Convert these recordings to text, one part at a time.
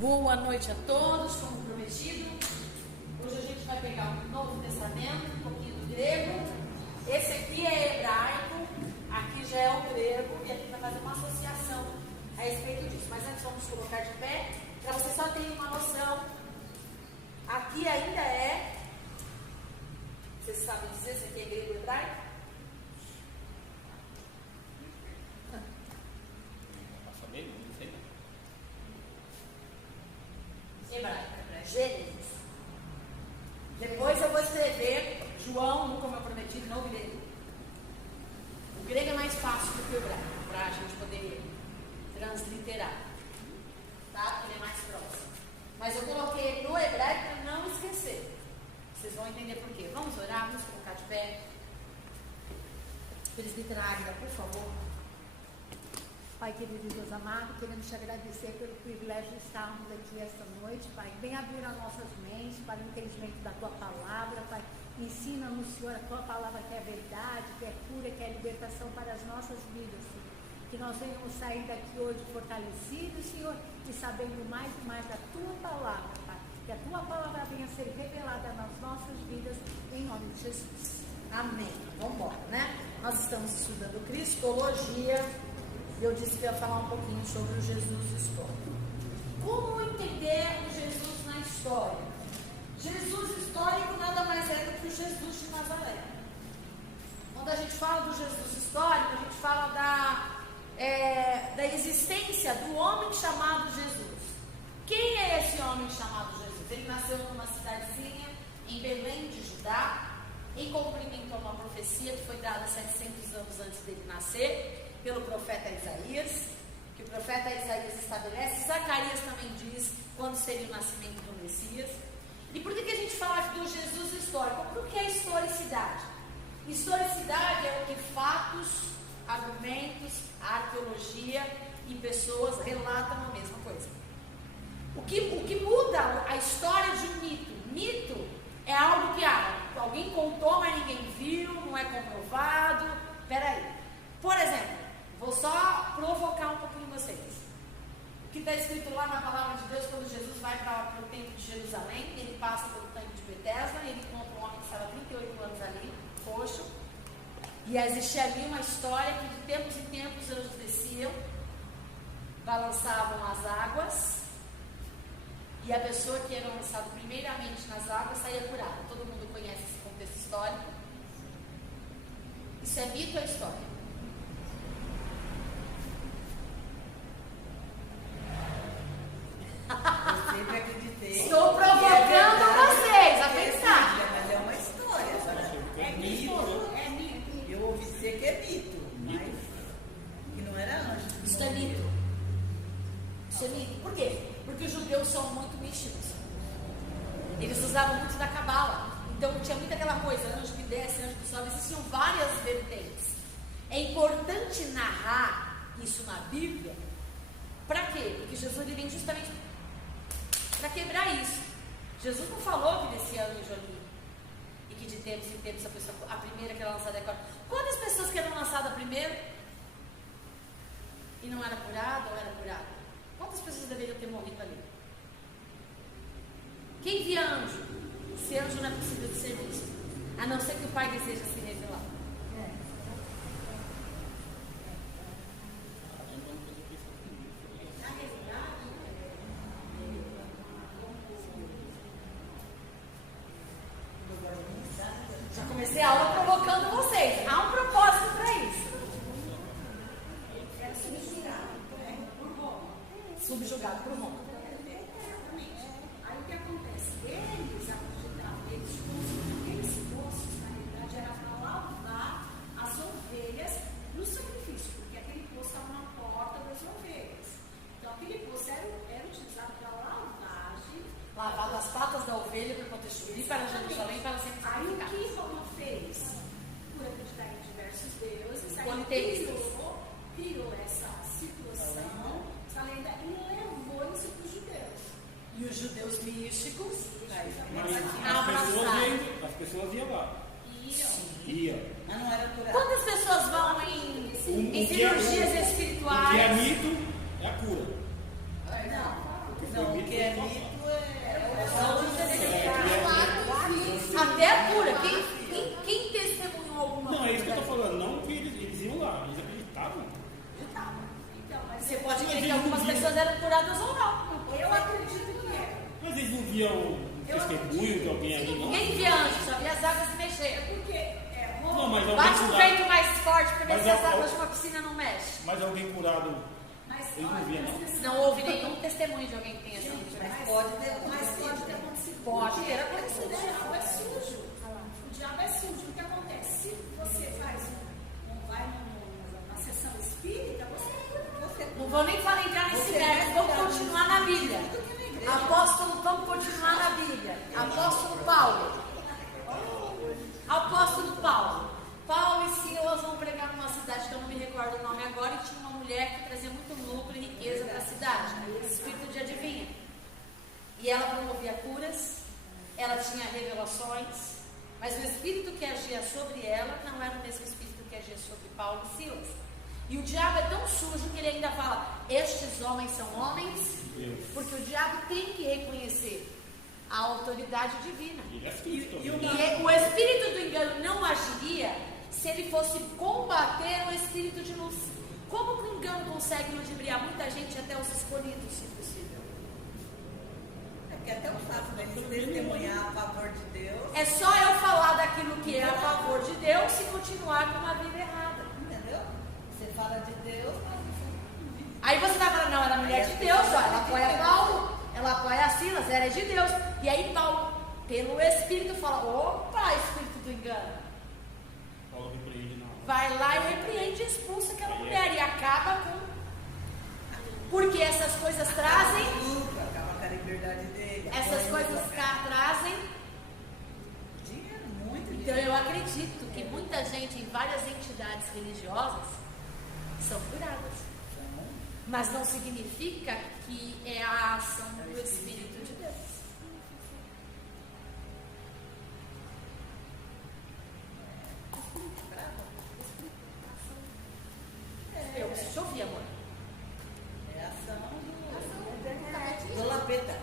Boa noite a todos, como prometido. Hoje a gente vai pegar o Novo Testamento, um pouquinho do grego. Esse aqui é hebraico, aqui já é o grego, e aqui vai fazer uma associação a respeito disso. Mas antes vamos colocar de pé, para vocês só terem uma noção. Aqui ainda é, vocês sabem dizer se aqui é grego ou hebraico? Hebraico, Gênesis. Depois eu vou escrever João, como eu prometi, no grego. O grego é mais fácil do que o hebraico, para a gente poder transliterar, tá? Porque ele é mais próximo. Mas eu coloquei no hebraico para não esquecer. Vocês vão entender por quê. Vamos orar, vamos colocar de pé. Presbítera Águida, por favor. Pai querido e Deus amado, queremos te agradecer pelo privilégio de estarmos aqui esta noite, Pai. Vem abrir as nossas mentes para o entendimento da Tua Palavra, Pai. Ensina-nos, Senhor, a Tua Palavra que é verdade, que é cura, que é libertação para as nossas vidas, Senhor. Que nós venhamos sair daqui hoje fortalecidos, Senhor, e sabendo mais e mais da Tua Palavra, Pai. Que a Tua Palavra venha a ser revelada nas nossas vidas, em nome de Jesus. Amém. Vamos embora, né? Nós estamos estudando Cristologia. Eu disse que ia falar um pouquinho sobre o Jesus histórico. Como entender o Jesus na história? Jesus histórico nada mais é do que o Jesus de Nazaré. Quando a gente fala do Jesus histórico, a gente fala da existência do homem chamado Jesus. Quem é esse homem chamado Jesus? Ele nasceu numa cidadezinha em Belém de Judá, em cumprimento a uma profecia que foi dada 700 anos antes dele nascer, pelo profeta Isaías, que o profeta Isaías estabelece. Zacarias também diz quando seria o nascimento do Messias. E por que a gente fala do Jesus histórico? Porque é historicidade. Historicidade é o que fatos, argumentos, a arqueologia e pessoas relatam a mesma coisa. O que muda a história de um mito? Mito é algo que alguém contou, mas ninguém viu, não é comprovado. Peraí. Por exemplo, vou só provocar um pouquinho vocês. O que está escrito lá na palavra de Deus, quando Jesus vai para o templo de Jerusalém, ele passa pelo tanque de Betesda, ele encontra um homem que estava 38 anos ali, coxo, e existia ali uma história que de tempos em tempos os anjos desciam, balançavam as águas, e a pessoa que era lançada primeiramente nas águas saía curada. Todo mundo conhece esse contexto histórico. Isso é mito ou é história? Eu sempre acreditei. Estou provocando vocês a pensar. Mas é uma história. É mito. É mito. Eu ouvi dizer que é mito, mas que não era anjo. Isso é mito. Isso é mito. Por quê? Porque os judeus são muito místicos. Eles usavam muito da cabala. Então tinha muita aquela coisa, anjo que desce, anjo que sobe. Existiam várias vertentes. É importante narrar isso na Bíblia. Para quê? Porque Jesus ele vem justamente para quebrar isso. Jesus não falou que descia anjo ali e que de tempos em tempos a primeira que era lançada é agora. Quantas pessoas que eram lançadas primeiro e não era curada ou era curada? Quantas pessoas deveriam ter morrido ali? Quem via anjo? Se anjo não é possível de ser visto, a não ser que o Pai deseja se revelar. Já comecei a aula provocando vocês. Há um propósito para isso. Era subjugado por Roma. Subjugado por Roma. Exatamente. Aí o que acontece? Eles acreditavam, eles construíram aqueles poços, na realidade, era para lavar as ovelhas no sacrifício, porque aquele poço estava na porta das ovelhas. Então aquele poço era utilizado para lavagem. Lavado as patas da ovelha para poder subir para Jerusalém para sempre Aí o sacrificar. que Roma fez? Por acreditar em diversos deuses, aí Politeístas. criou essa situação, essa lenda, e levou isso para os judeus. E os judeus místicos As pessoas iam lá. Iam. Mas não era curado. Quantas pessoas vão em cirurgias O que é espirituais? mito é a cura. Não. O que foi mito que é mito Até a cura. Quem testemunhou alguma coisa? Não, é isso que eu tô falando. Não que eles iam lá, eles acreditavam. Você pode ver que algumas pessoas eram curadas ou não. Eu acredito que é. Mas eles não viam testemunho de alguém ali, não? Ninguém via anjos, só via as águas se mexer. Porque Não, mas alguém Bate um curado. vento mais forte para ver Mas se as al- águas de uma piscina não mexem. Mas alguém curado, Mas eles não viam, não? Não houve nenhum testemunho de alguém que tenha sido curado. Mas pode ter pode acontecido. Pode ter O acontecido. diabo é sujo. O diabo é sujo. O que acontece? Se você vai numa sessão espírita, você Não vou nem falar entrar nesse mérito, vamos continuar na Bíblia. Apóstolo, vamos continuar na Bíblia. Apóstolo Paulo. Apóstolo Paulo. Paulo e Silas vão pregar numa cidade que eu não me recordo o nome agora, e tinha uma mulher que trazia muito lucro e riqueza para a cidade, espírito de adivinha. E ela promovia curas, ela tinha revelações, mas o espírito que agia sobre ela não era o mesmo espírito que agia sobre Paulo e Silas. E o diabo é tão sujo que ele ainda fala: estes homens são homens, porque o diabo tem que reconhecer a autoridade divina. Ele é espírito. E o espírito do engano não agiria se ele fosse combater o espírito de luz. Como que o engano consegue ludibriar muita gente, até os escolhidos, se possível? É porque até o fato de testemunhar a favor de Deus, É só eu falar daquilo que é a favor de Deus e continuar com uma vida errada. entendeu? Você fala de Deus, mas Aí você vai falar: não, ela é mulher de Deus, ó, ela apoia Paulo, ela apoia Silas, ela é de Deus. E aí Paulo, pelo Espírito, fala: opa, Espírito do engano. Paulo repreende na hora. Vai lá e repreende e expulsa aquela mulher e acaba com... Porque essas coisas trazem, nunca acaba com a liberdade dele. essas coisas trazem. Dinheiro, muito Então dinheiro. eu acredito que muita gente em várias entidades religiosas são curadas. Mas não significa que é a ação do Espírito de Deus. Eu preciso te ouvir, amor. É a ação do Lapeta.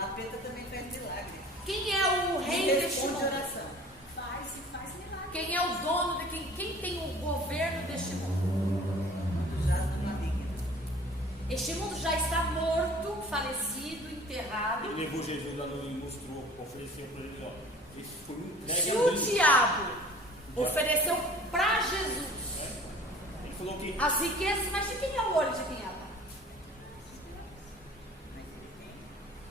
Lapeta também faz milagre. Quem é o rei deste Responde mundo? oração. faz milagre. Quem é o dono de quem tem o governo deste mundo? Do jaz do maligno. Este mundo já está morto, falecido, enterrado. Ele levou Jesus lá e mostrou, ofereceu para ele, ó. Esse foi um entregue Se a o Deus. diabo ofereceu para Jesus Ele falou que as riquezas, mas de quem é o olho de quem é?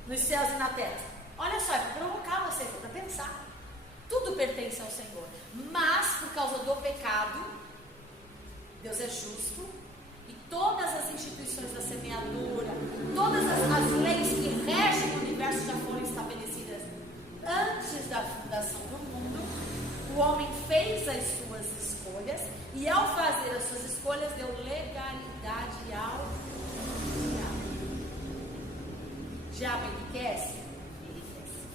Nos céus e na terra. Olha só, é para provocar você, para pensar. Tudo pertence ao Senhor. Mas, por causa do pecado, Deus é justo. E todas as instituições da semeadura, todas as leis que regem o universo já foram estabelecidas antes da fundação do mundo. O homem fez as suas escolhas e, ao fazer as suas escolhas, deu legalidade ao diabo. Diabo enriquece? Enriquece.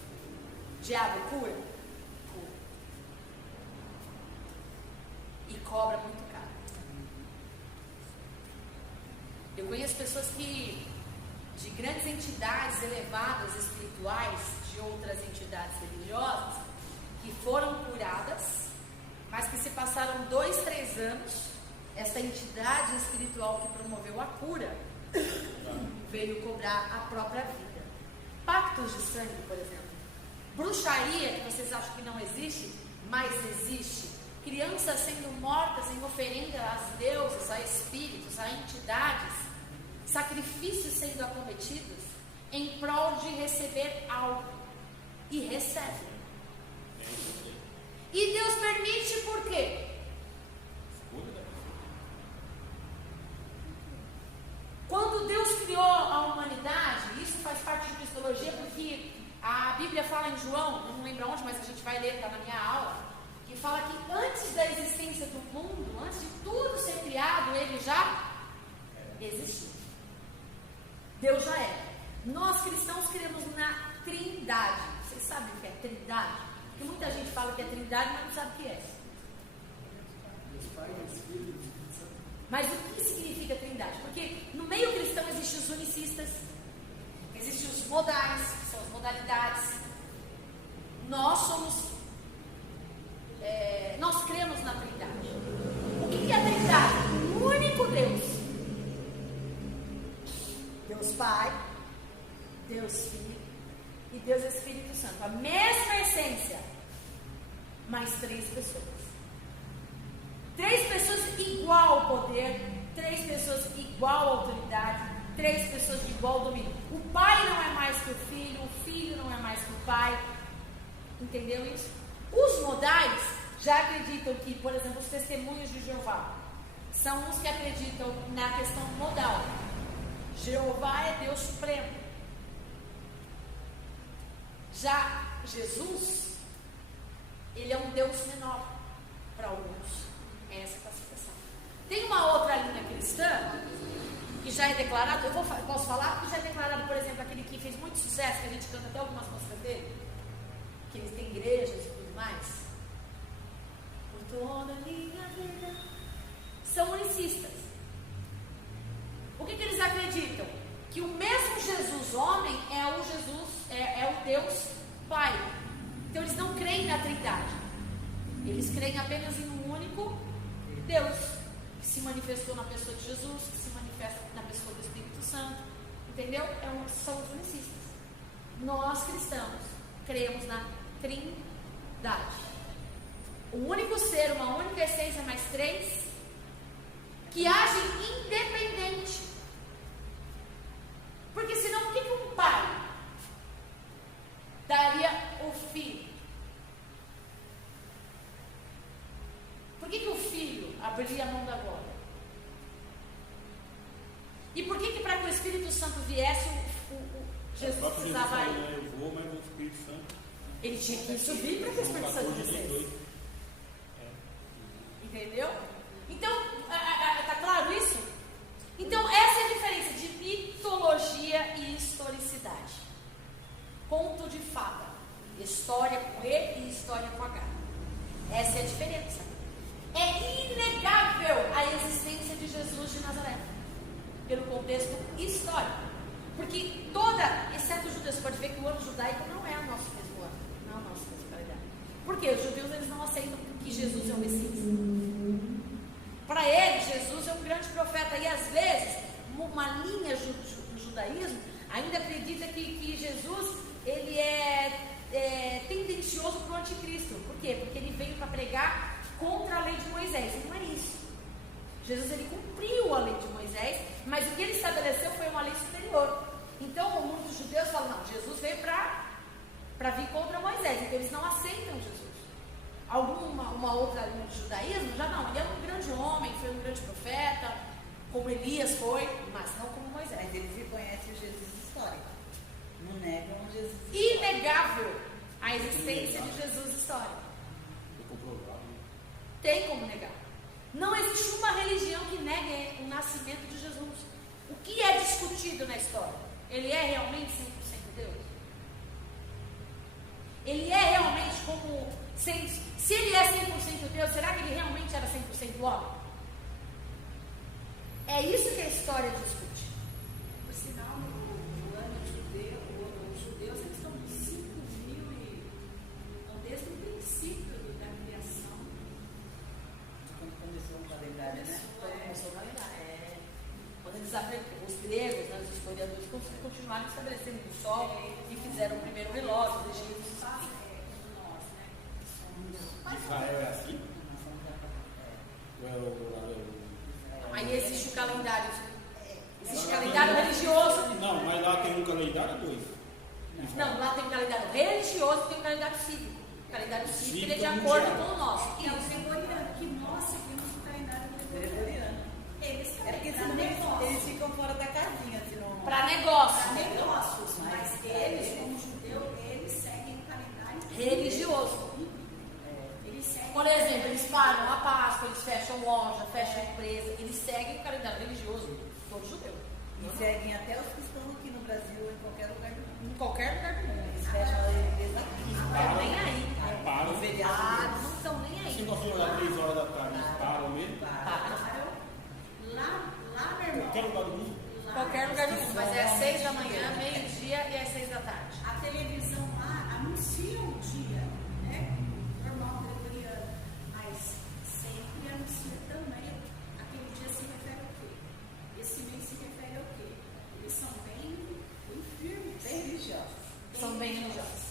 Diabo cura? Cura. E cobra muito caro. Eu conheço pessoas que, de grandes entidades elevadas espirituais, de outras entidades religiosas, que foram curadas, mas que se passaram 2, 3 anos, essa entidade espiritual que promoveu a cura veio cobrar a própria vida. Pactos de sangue, por exemplo. Bruxaria, que vocês acham que não existe, mas existe. Crianças sendo mortas em oferenda às deusas, a espíritos, a entidades. Sacrifícios sendo acometidos em prol de receber algo. E recebem. E Deus permite por quê? Quando Deus criou a humanidade, isso faz parte de cristologia, porque a Bíblia fala em João, eu não lembro onde, mas a gente vai ler, está na minha aula, que fala que antes da existência do mundo, antes de tudo ser criado, ele já existiu. Deus já é. Nós cristãos cremos na Trindade. Vocês sabem o que é Trindade? Porque muita gente fala que é Trindade, mas não sabe o que é. Mas o que significa Trindade? Porque no meio cristão existem os unicistas, existem modais, que são as modalidades. Nós cremos na Trindade. O que é a Trindade? O único Deus. Deus Pai, Deus Filho e Deus Espírito Santo. A mesma essência, mas 3 pessoas. 3 pessoas igual poder, 3 pessoas igual autoridade, 3 pessoas de igual domínio. O pai não é mais que o filho não é mais que o pai. Entendeu isso? Os modais já acreditam que, por exemplo, os testemunhos de Jeová são os que acreditam na questão modal. Jeová é Deus Supremo. Já Jesus, ele é um Deus menor para alguns. É essa classificação. Tem uma outra linha cristã que já é declarado, posso falar que já é declarado, por exemplo, aquele que fez muito sucesso, que a gente canta até algumas músicas dele, que eles têm igrejas e tudo mais. Por toda a minha vida. São unicistas. O que eles acreditam? Que o mesmo Jesus homem é o Jesus, é o Deus Pai. Então eles não creem na Trindade. Eles creem apenas em um único Deus, que se manifestou na pessoa de Jesus, que se manifesta na pessoa do Espírito Santo. Entendeu? São os unicistas. Nós cristãos cremos na Trindade. O único ser, uma única essência, mais 3, que agem independente. Porque senão, por que um pai daria o filho? Por que o filho abriria a mão da glória? E por que para que o Espírito Santo viesse, Jesus precisava ir? Eu vou, mas o Espírito Santo... Ele tinha que subir para que o Espírito Santo descesse. Entendeu? Então, está claro isso? Então, essa é a diferença de mitologia e historicidade. Conto de fada. História com E e história com H. Essa é a diferença. É inegável a existência de Jesus de Nazaré, pelo contexto histórico. Porque exceto os judeus, você pode ver que o ano judaico não é o nosso mesmo ano. Não é a nossa mesma calendário. Porque os judeus eles não aceitam que Jesus é o Messias. Para eles, Jesus é um grande profeta. E às vezes, uma linha do judaísmo ainda acredita que Jesus ele é tendencioso para o anticristo. Por quê? Porque ele veio para pregar contra a lei de Moisés. E não é isso. Jesus ele cumpriu a lei de Moisés, mas o que ele estabeleceu foi uma lei superior. Então, muitos judeus falam, não, Jesus veio para vir contra Moisés. Então, eles não aceitam Jesus. Uma outra linha de judaísmo, já não, ele é um grande homem, foi um grande profeta, como Elias foi, mas não como Moisés. Mas eles reconhecem o Jesus histórico, não negam o Jesus histórico. Inegável a existência de Jesus histórico. Tem como negar. Não existe uma religião que negue o nascimento de Jesus. O que é discutido na história? Ele é realmente 100% Deus? Ele é realmente como... Se ele é 100% Deus, será que ele realmente era 100% homem? É isso que a história discute. Por sinal, o ano judeu, os judeus eles estão com 5.000 desde o princípio da criação. Quando começou o calendário, né? Começou o calendário. Quando eles aprenderam, os gregos, né, os historiadores continuaram estabelecendo o sol e fizeram o primeiro relógio, os egípcios. Israel é assim? Aí existe o calendário. Existe o calendário religioso. Não, mas lá tem um calendário ou 2? Não, lá tem um calendário religioso e tem um calendário cívico. O calendário cívico ele é de Cívico acordo mundial. com o nosso. E é o gregoriano, que nós seguimos o calendário gregoriano. Eles É porque senão eles ficam fora da casinha, senão... Para negócio. para negócios, mas eles, como judeu, eles seguem o calendário Religioso. Eles seguem. Por exemplo, eles pagam a Páscoa, eles fecham loja, fecham empresa, eles seguem o calendário religioso, todo judeu. E seguem até os que estão aqui no Brasil ou em qualquer lugar do mundo. Em qualquer lugar do mundo. Eles fecham a empresa aqui. Não estão nem aí. Param. No feriado Ah, deles. não estão nem Se aí. nós formos lá 3 horas da tarde, eles param mesmo? Param. Lá, meu irmão. Qualquer lugar do mundo. Qualquer lugar do mundo, mas é às 6 da às 6 da tarde. A televisão lá anuncia o dia, né? Normal, gregoriano. Mas sempre anuncia também. Aquele dia se refere ao quê? Esse mês se refere ao quê? Eles são bem firmes, bem religiosos. São bem religiosos.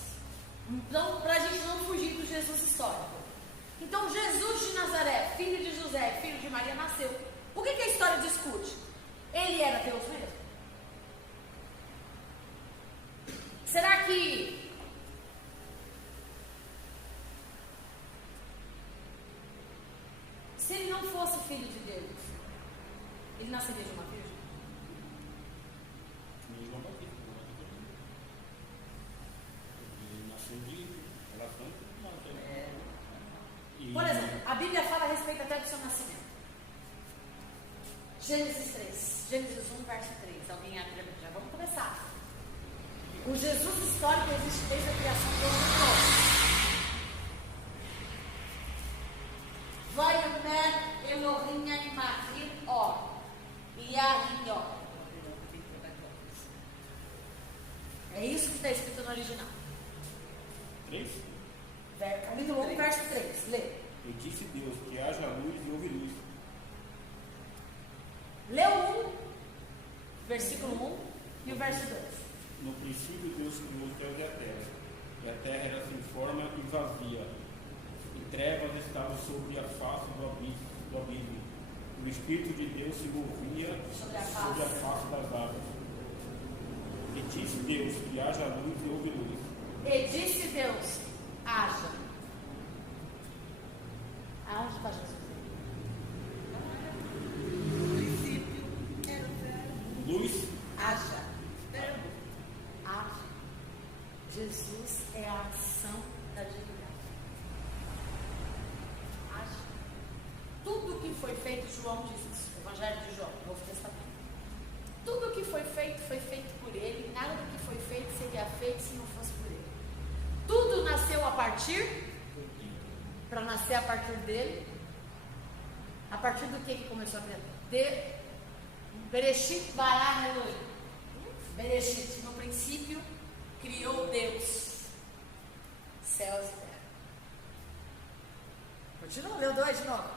Então, para a gente não fugir do Jesus histórico. Então, Jesus de Nazaré, filho de José, filho de Maria, nasceu. Por que a história discute? Ele era Deus mesmo? Será que se ele não fosse filho de Deus, ele nasceria de uma virgem? João Batista. Ele nasceu de relação com e... Por exemplo, a Bíblia fala a respeito até do seu nascimento. Gênesis 3, Gênesis 1, verso 3. Alguém abre? Já vamos começar. O Jesus histórico existe desde a criação do mundo. Vaiomer Elohim Animachim Or Yahinho. É isso que está escrito no original. 3? Capítulo 1, verso 3. Lê. E disse Deus que haja luz e houve luz. Lê o 1, versículo 1 e o verso 2. No princípio Deus criou os céus e a terra. E a terra era sem forma e vazia. E trevas estavam sobre a face do abismo. O Espírito de Deus se movia sobre a face das águas. E disse Deus que haja luz e houve luz. E disse Deus, haja. Aonde está Jesus? No princípio era o verbo. Luz, Haja. Verbo. Haja. Jesus é a ação da divindade. Haja. Tudo que foi feito, João diz isso, Evangelho de João, Novo Testamento. Tudo que foi feito por ele, nada do que foi feito seria feito se não fosse por ele. Tudo nasceu a partir, para nascer a partir dele. A partir do que começou a criar? De Bereshit bara Elohim. Bereshit, no princípio, criou Deus céus e terra. Continua, leu 2 de novo.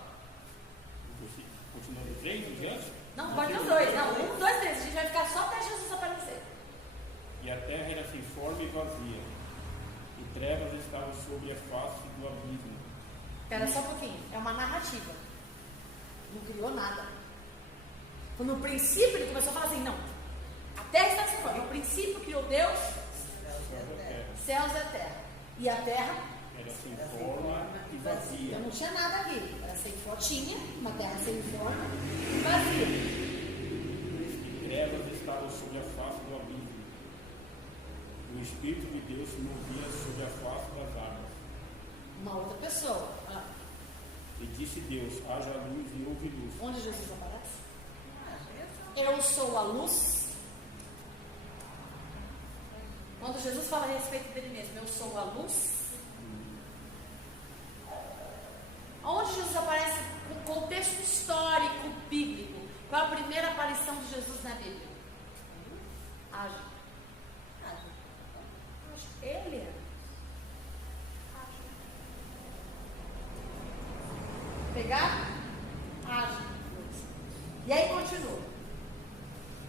continua do 3 em diante. Não, pode os 2. Não, 1, 2, 3. A gente vai ficar só até Jesus aparecer. E a terra era sem forma e vazia, e trevas estavam sobre a face do abismo. Espera só um pouquinho. É uma narrativa. Não criou nada. No princípio, ele começou a falar assim, não. A terra está sem forma. No princípio, criou Deus, céus e a terra. E a terra Era sem forma e vazia. não tinha nada aqui. Era sem forma. Tinha uma terra sem forma e vazia. E trevas estavam sobre a face do abismo. O Espírito de Deus se movia sobre a face das águas. Uma outra pessoa. E disse Deus, haja luz e houve luz. Onde Jesus aparece? Eu sou a luz. Quando Jesus fala a respeito dele mesmo, eu sou a luz. Onde Jesus aparece no contexto histórico bíblico? Qual a primeira aparição de Jesus na Bíblia? Haja. Ele é. Pegar? Haja. E aí continua.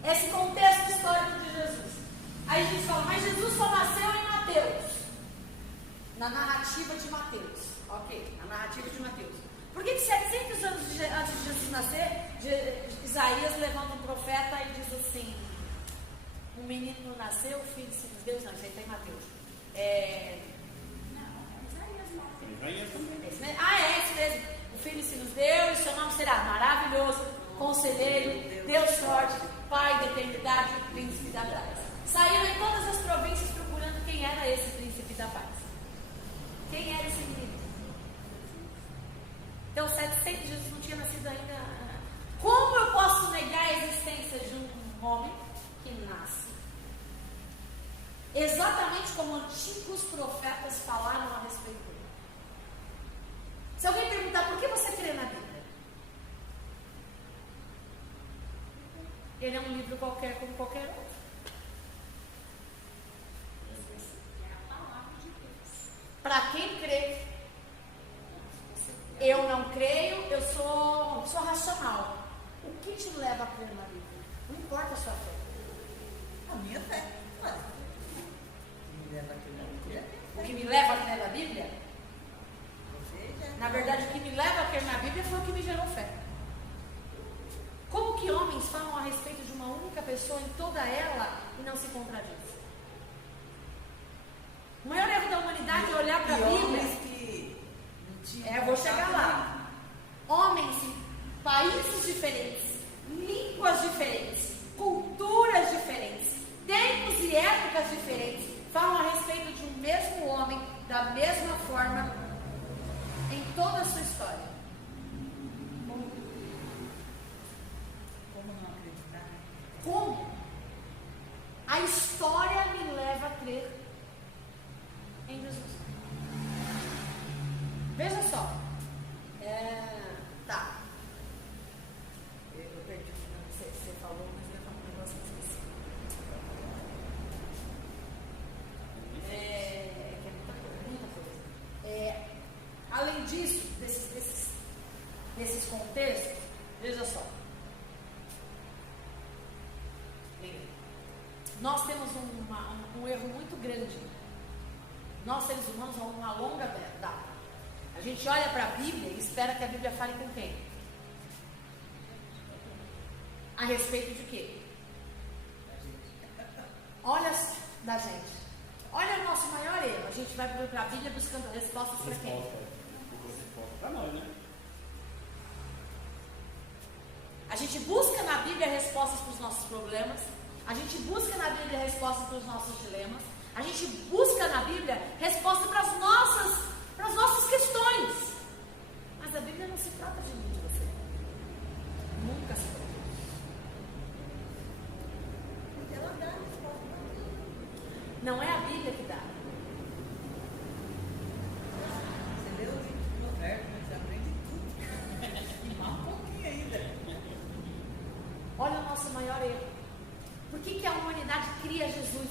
Esse contexto histórico de Jesus. Aí a gente fala, mas Jesus só nasceu em Mateus. Na narrativa de Mateus. Ok, na narrativa de Mateus. Por que 700 anos antes de Jesus nascer, Isaías levanta um profeta e diz assim, um menino nasceu, o filho de Deus, não, isso aí está em Mateus. Isaías também. É esse mesmo. O filho se nos deu e seu nome será maravilhoso, conselheiro, Deus forte, Pai da eternidade, príncipe da paz. Saíram em todas as províncias procurando quem era esse príncipe da paz. Quem era esse menino? Então, 700 Jesus não tinha nascido ainda. Como eu posso negar a existência de um homem que nasce? Exatamente como antigos profetas falaram a respeito dele. Se alguém perguntar por que você crê na Bíblia, ele é um livro qualquer como qualquer outro. para quem crê. Eu não creio, eu sou racional. O que te leva a crer na Bíblia? Não importa a sua fé. A minha fé, claro. Me leva a crer na Bíblia. O que me leva a crer na Bíblia? Você já... Na verdade, o que me leva a crer na Bíblia foi o que me gerou fé. Como que homens falam a respeito de uma única pessoa em toda ela e não se contradiz? O maior erro da humanidade é olhar para a Bíblia. Vou chegar lá. Homens em países diferentes, línguas diferentes, culturas diferentes, tempos e épocas diferentes, falam a respeito de um mesmo homem da mesma forma em toda a sua história. Como não acreditar? Como? A história me leva a crer em Jesus. Veja só. Tá. Eu perdi o que você falou, mas eu ia falar um negócio que eu esqueci. Que é muita coisa. Além disso, desses contextos, veja só. Nós temos um erro muito grande. Nós, seres humanos, há uma longa data. A gente olha para a Bíblia e espera que a Bíblia fale com quem? A respeito de quê? Olha da gente. Olha o nosso maior erro. A gente vai para a Bíblia buscando respostas para quem? Resposta para nós, né? A gente busca na Bíblia respostas para os nossos problemas. A gente busca na Bíblia respostas para os nossos dilemas. A gente busca na Bíblia respostas para as nossas questões. Mas a Bíblia não se trata de mim, de você. Nunca se trata. Porque ela dá a resposta para tudo. Não é a Bíblia que dá. Você lê o livro de Provérbio, você aprende tudo. E mal um pouquinho ainda. Olha o nosso maior erro. Por que a humanidade cria Jesus?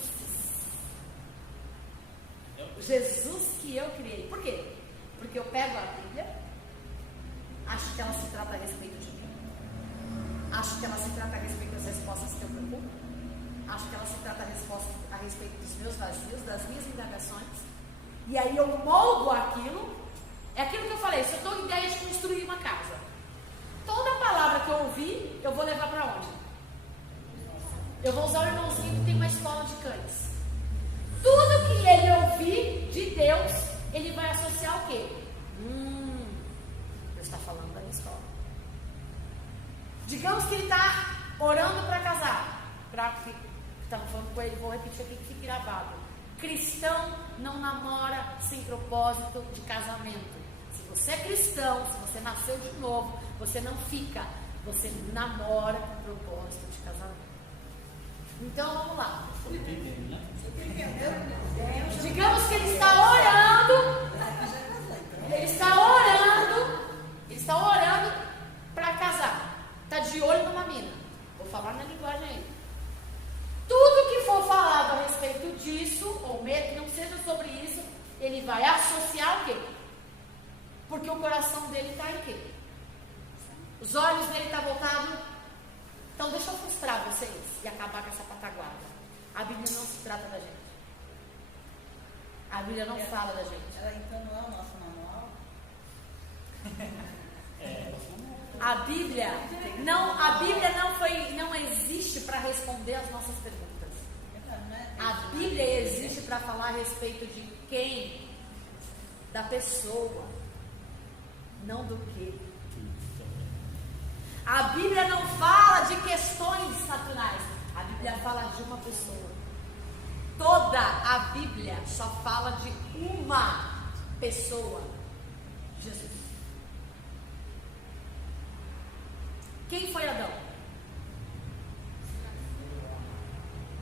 Jesus que eu criei. Por quê? Porque eu pego a Bíblia, acho que ela se trata a respeito de mim, acho que ela se trata a respeito das respostas que eu procuro, acho que ela se trata a respeito dos meus vazios, das minhas indagações, e aí eu moldo aquilo. É aquilo que eu falei, se eu estou em ideia de construir uma casa, toda palavra que eu ouvi, eu vou levar para onde? Eu vou usar o irmãozinho que tem uma escola de cães. Tudo que ele ouvir de Deus, ele vai associar o quê? Deus está falando da minha escola. Digamos que ele está orando para casar. Estamos falando com ele, vou repetir aqui que fique gravado. Cristão não namora sem propósito de casamento. Se você é cristão, se você nasceu de novo, você não fica, você namora com propósito de casamento. Então vamos lá. Digamos que ele está orando. Ele está orando para casar. Está de olho numa mina. Vou falar na linguagem aí. Tudo que for falado a respeito disso, ou mesmo que não seja sobre isso, ele vai associar o quê? Porque o coração dele está em quê? Os olhos dele estão voltados. Então deixa eu frustrar vocês e acabar com essa pataguada. A Bíblia não se trata da gente. A Bíblia não fala da gente. Ela então não é o nosso manual? A Bíblia não existe para responder as nossas perguntas. A Bíblia existe para falar a respeito de quem? Da pessoa, não do que. A Bíblia não fala de questões naturais. A Bíblia fala de uma pessoa. Toda a Bíblia só fala de uma pessoa, Jesus. Quem foi Adão?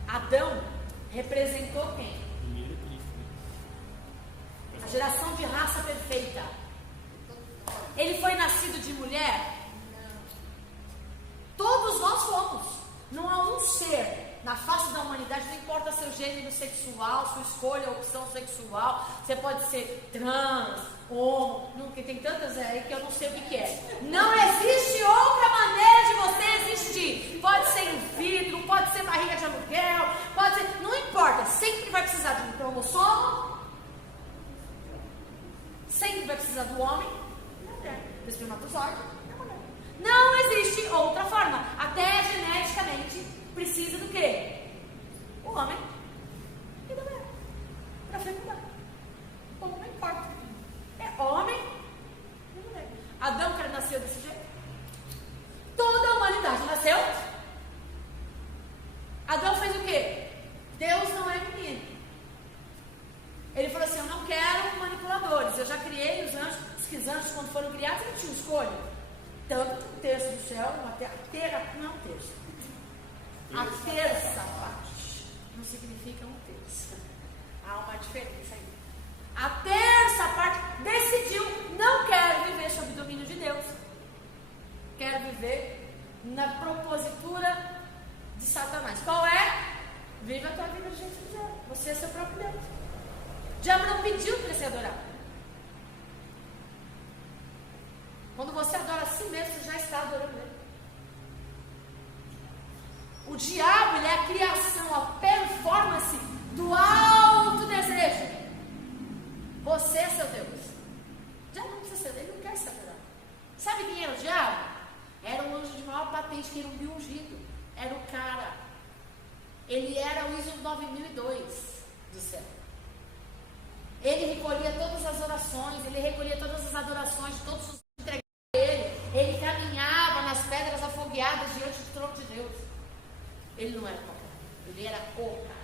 Adão representou quem? Primeiro Cristo. A geração de raça perfeita. Ele foi nascido de mulher? Todos nós fomos. Não há um ser na face da humanidade, não importa seu gênero sexual, sua escolha, opção sexual, você pode ser trans, homo, porque tem tantas aí que eu não sei o que é. Não existe outra maneira de você existir. Pode ser in vitro, pode ser barriga de aluguel, pode ser, não importa, sempre vai precisar de um cromossomo, sempre vai precisar do homem, da mulher, do espermatozoide, da mulher. Não existe outra forma. Até geneticamente precisa do quê? O homem e da mulher para fecundar. Bom, não importa. É homem e mulher. Adão, que nasceu desse jeito. Toda a humanidade nasceu. Adão fez o quê? Deus não é menino. Ele falou assim: eu não quero manipuladores. Eu já criei os anjos. Os anjos, quando foram criados, eles tinham escolha. Tanto um terço do céu, não é um terço. A terça parte não significa um terço. Há uma diferença aí. A terça parte decidiu: não quero viver sob o domínio de Deus. Quero viver na propositura de Satanás. Qual é? Vive a tua vida do jeito que quiser. Você é seu próprio Deus. O diabo não pediu para ser adorado. Quando você adora a si mesmo, você já está adorando ele. O diabo, ele é a criação, a performance do alto desejo. Você é seu Deus. O diabo não precisa ser, ele não quer ser adorado. Sabe quem era o diabo? Era um anjo de maior patente, que era um ungido. Era o cara. Ele era o ISO 9002 do céu. Ele recolhia todas as orações, ele recolhia todas as adorações de todos os entregados a ele. Ele caminhava nas pedras afogueadas diante do trono de Deus. Ele não era qualquer, ele era o cara.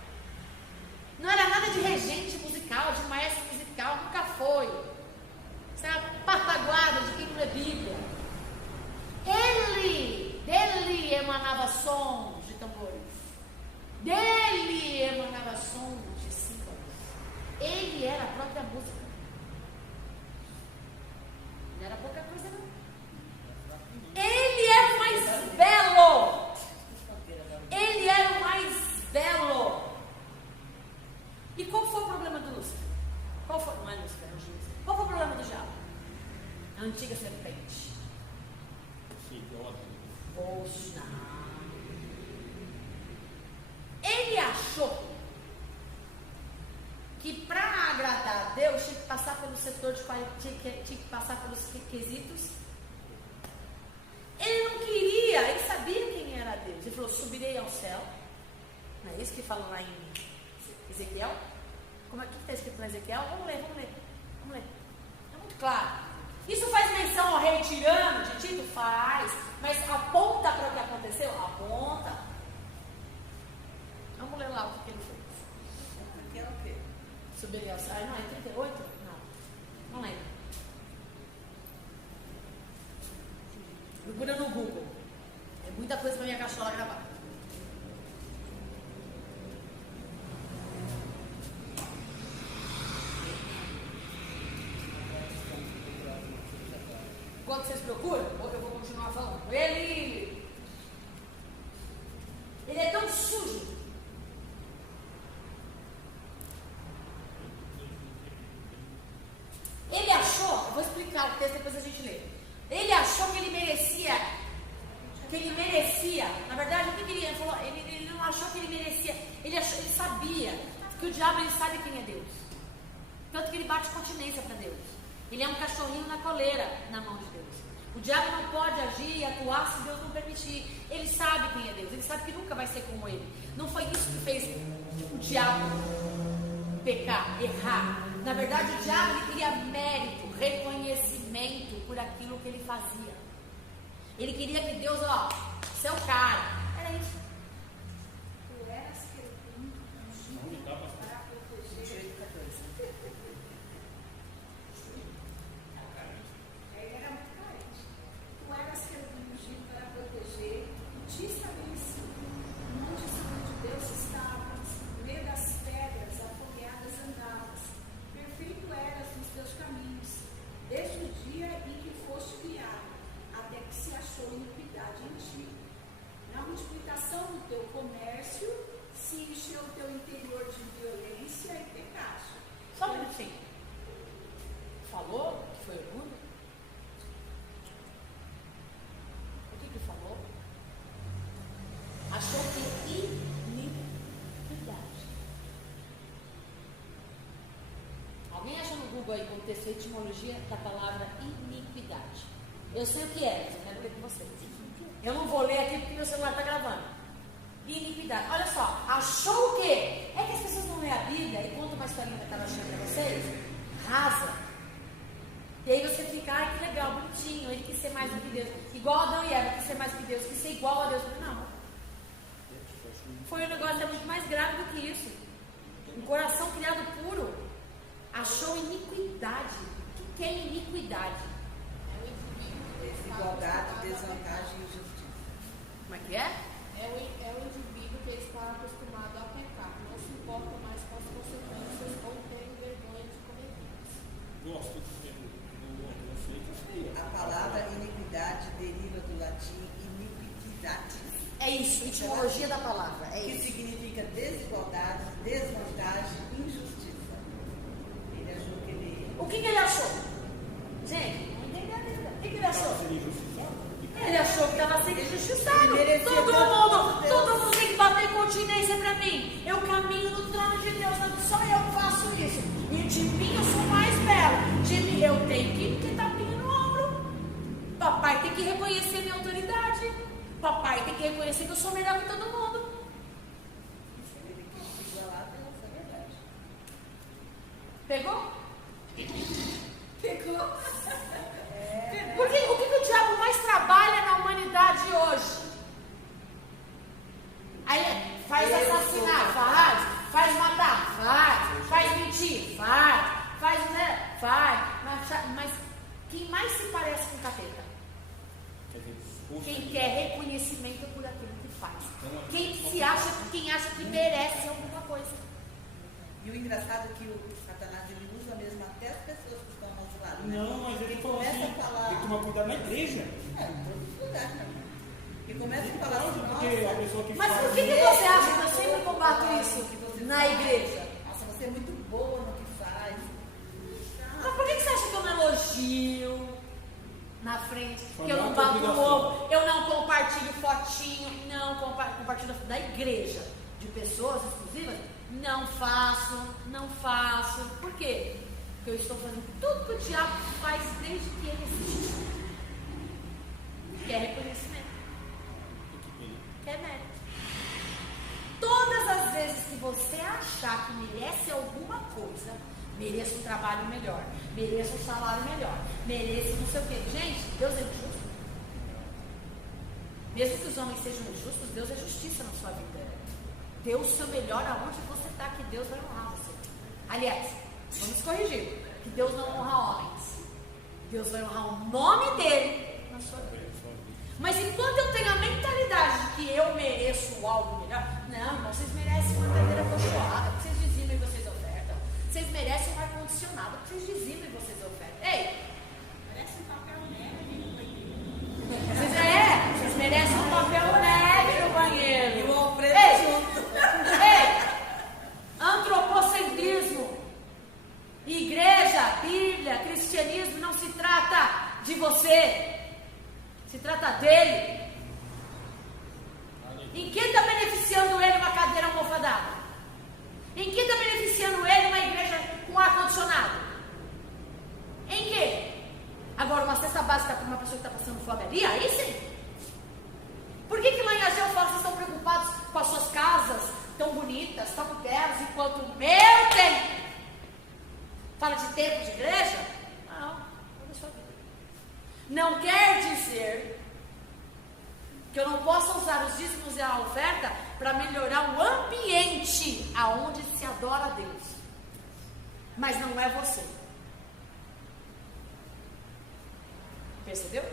Não era nada de regente musical, de maestro musical, nunca foi. Sabe? Pataguada de quem lê Bíblia. Dele emanava sons de tambores. Dele emanava sons de símbolos. Ele era a própria música. Não era pouca coisa, não. Ele era o mais belo. Ele era o mais belo. E qual foi o problema do Lúcifer? Qual foi? Não é Lúcifer, é o juiz. Qual foi o problema do diabo? A antiga serpente. Poxa. Ele achou que para agradar a Deus tinha que passar pelo setor de tinha que passar pelos requisitos. Ele não queria, ele sabia quem era Deus. Ele falou: subirei ao céu. Não é isso que fala lá em Ezequiel? Como é que está escrito em Ezequiel? Vamos ler. É muito claro. Isso faz menção ao rei tirano de Tito? Faz. Mas aponta para o que aconteceu? Aponta. Vamos ler lá o que ele fez. Aqui é o quê? Subirei ao céu. Não, é 38? Não lembro. Procura no Google. É muita coisa para minha cachola gravar. Enquanto vocês procuram, eu vou continuar falando. Ele é tão sujo. Ele achou, eu vou explicar o texto, depois a gente lê. Ele achou que ele merecia, na verdade, o que ele falou? Ele não achou que ele merecia, ele sabia que o diabo, ele sabe quem é Deus. Tanto que ele bate continência para Deus. Ele é um cachorrinho na coleira na mão de Deus. O diabo não pode agir e atuar se Deus não permitir. Ele sabe quem é Deus, ele sabe que nunca vai ser como ele. Não foi isso que fez o diabo pecar, errar. Na verdade, o diabo, ele queria mérito, reconhecimento por aquilo que ele fazia. Ele queria que Deus, seu cara. Era isso. Tu eras querubim, ungido para proteger. Ele era muito carente. Tu eras querubim, ungido para proteger e te estabeleci. No monte santo de Deus estavas, no meio das pedras afogueadas andavas. Perfeito eras nos teus caminhos, desde o dia em que foste criado, até que se achou iniquidade em ti. Na multiplicação Google aí o texto, a etimologia da palavra iniquidade. Eu sei o que é, mas eu quero ler com vocês. Eu não vou ler aqui porque meu celular está gravando. Iniquidade. Olha só, achou o quê? É que as pessoas não lêem a Bíblia e contam uma historinha que eu estava achando para vocês. Rasa. E aí você fica, ai que legal, bonitinho, ele quis ser mais do que Deus. Igual Adão e Eva, quis ser mais do que Deus, quis ser igual a Deus. Não. Foi um negócio até muito mais grave do que isso. Um coração criado puro achou iniquidade. O que é iniquidade? Desigualdade, desvantagem e injustiça. Como é que é? É o indivíduo que está acostumado a pecar, não se importa mais com as consequências ou tem vergonha de cometê-las. Gosto do conceito. A palavra iniquidade deriva do latim iniquitatis, É isso, etimologia da palavra. É que isso. significa desigualdade, desvantagem e injustiça. Ele achou que ele... O que ele achou? Gente, não entendi a Bíblia. O que ele achou? Ele achou que estava sendo injustiçado. Todo mundo tem que bater continência para mim. Eu caminho no trono de Deus, não só eu que faço isso. E de mim eu sou mais belo. De mim eu tenho que ter tapinha no ombro. Papai tem que reconhecer minha autoridade. Papai tem que reconhecer que eu sou melhor que todo mundo. Ele quis se igualar pela verdade. Pegou? Pegou? Porque o que o diabo mais trabalha na humanidade hoje? Aí faz assassinar, faz matar, faz mentir, faz, mas quem mais se parece com o capeta? Quem quer reconhecimento por aquilo que faz. Quem acha que merece alguma coisa. E o engraçado é que o Satanás ele usa mesmo até as pessoas que estão ao nosso lado. Né? Não, mas ele falou começa assim, a falar... tem que tomar cuidado na igreja. Em todos os lugares, né? E começa a falar assim, Porque a nossa... pessoa que Mas fala, por que você acha que eu sempre combato isso na igreja? Nossa, você é muito boa no que faz. Mas por que você acha que eu não elogio na frente? Que eu não Foi bato muita o ovo, eu não compartilho fotinho, não compartilho da igreja, de pessoas exclusivas? Não faço. Por quê? Porque eu estou fazendo tudo que o diabo faz desde que ele existe. Que é reconhecimento. Que é mérito. Todas as vezes que você achar que merece alguma coisa, mereço um trabalho melhor, mereço um salário melhor, mereço não sei o quê. Gente, Deus é injusto. Mesmo que os homens sejam injustos, Deus é justiça na sua vida. Dê o seu melhor aonde você está, que Deus vai honrar você. Aliás, vamos corrigir, que Deus não honra homens. Deus vai honrar o nome dele na sua vida. Mas enquanto eu tenho a mentalidade de que eu mereço algo melhor, não, irmão, vocês merecem uma cadeira acolchoada, porque vocês dizimam e vocês ofertam. Vocês merecem um ar-condicionado, porque vocês dizimam e vocês ofertam. Ei! Parece um papel neve. Vocês merecem um papel neve no banheiro. E o Alfredo Ei! junto. Ei! Antropocentrismo, igreja, Bíblia, cristianismo não se trata de você. Se trata dele. Em que está beneficiando ele uma cadeira almofadada? Em que está beneficiando ele uma igreja com ar-condicionado? Em que? Agora, uma cesta básica para uma pessoa que está passando fome ali, aí sim. Por que lá em Ageu fala que vocês estão preocupados com as suas casas tão bonitas, tão belas, enquanto o meu tem? Fala de tempo de igreja? Não, olha sua vida. Não quer dizer que eu não possa usar os dízimos e a oferta para melhorar o ambiente aonde se adora a Deus. Mas não é você. Percebeu?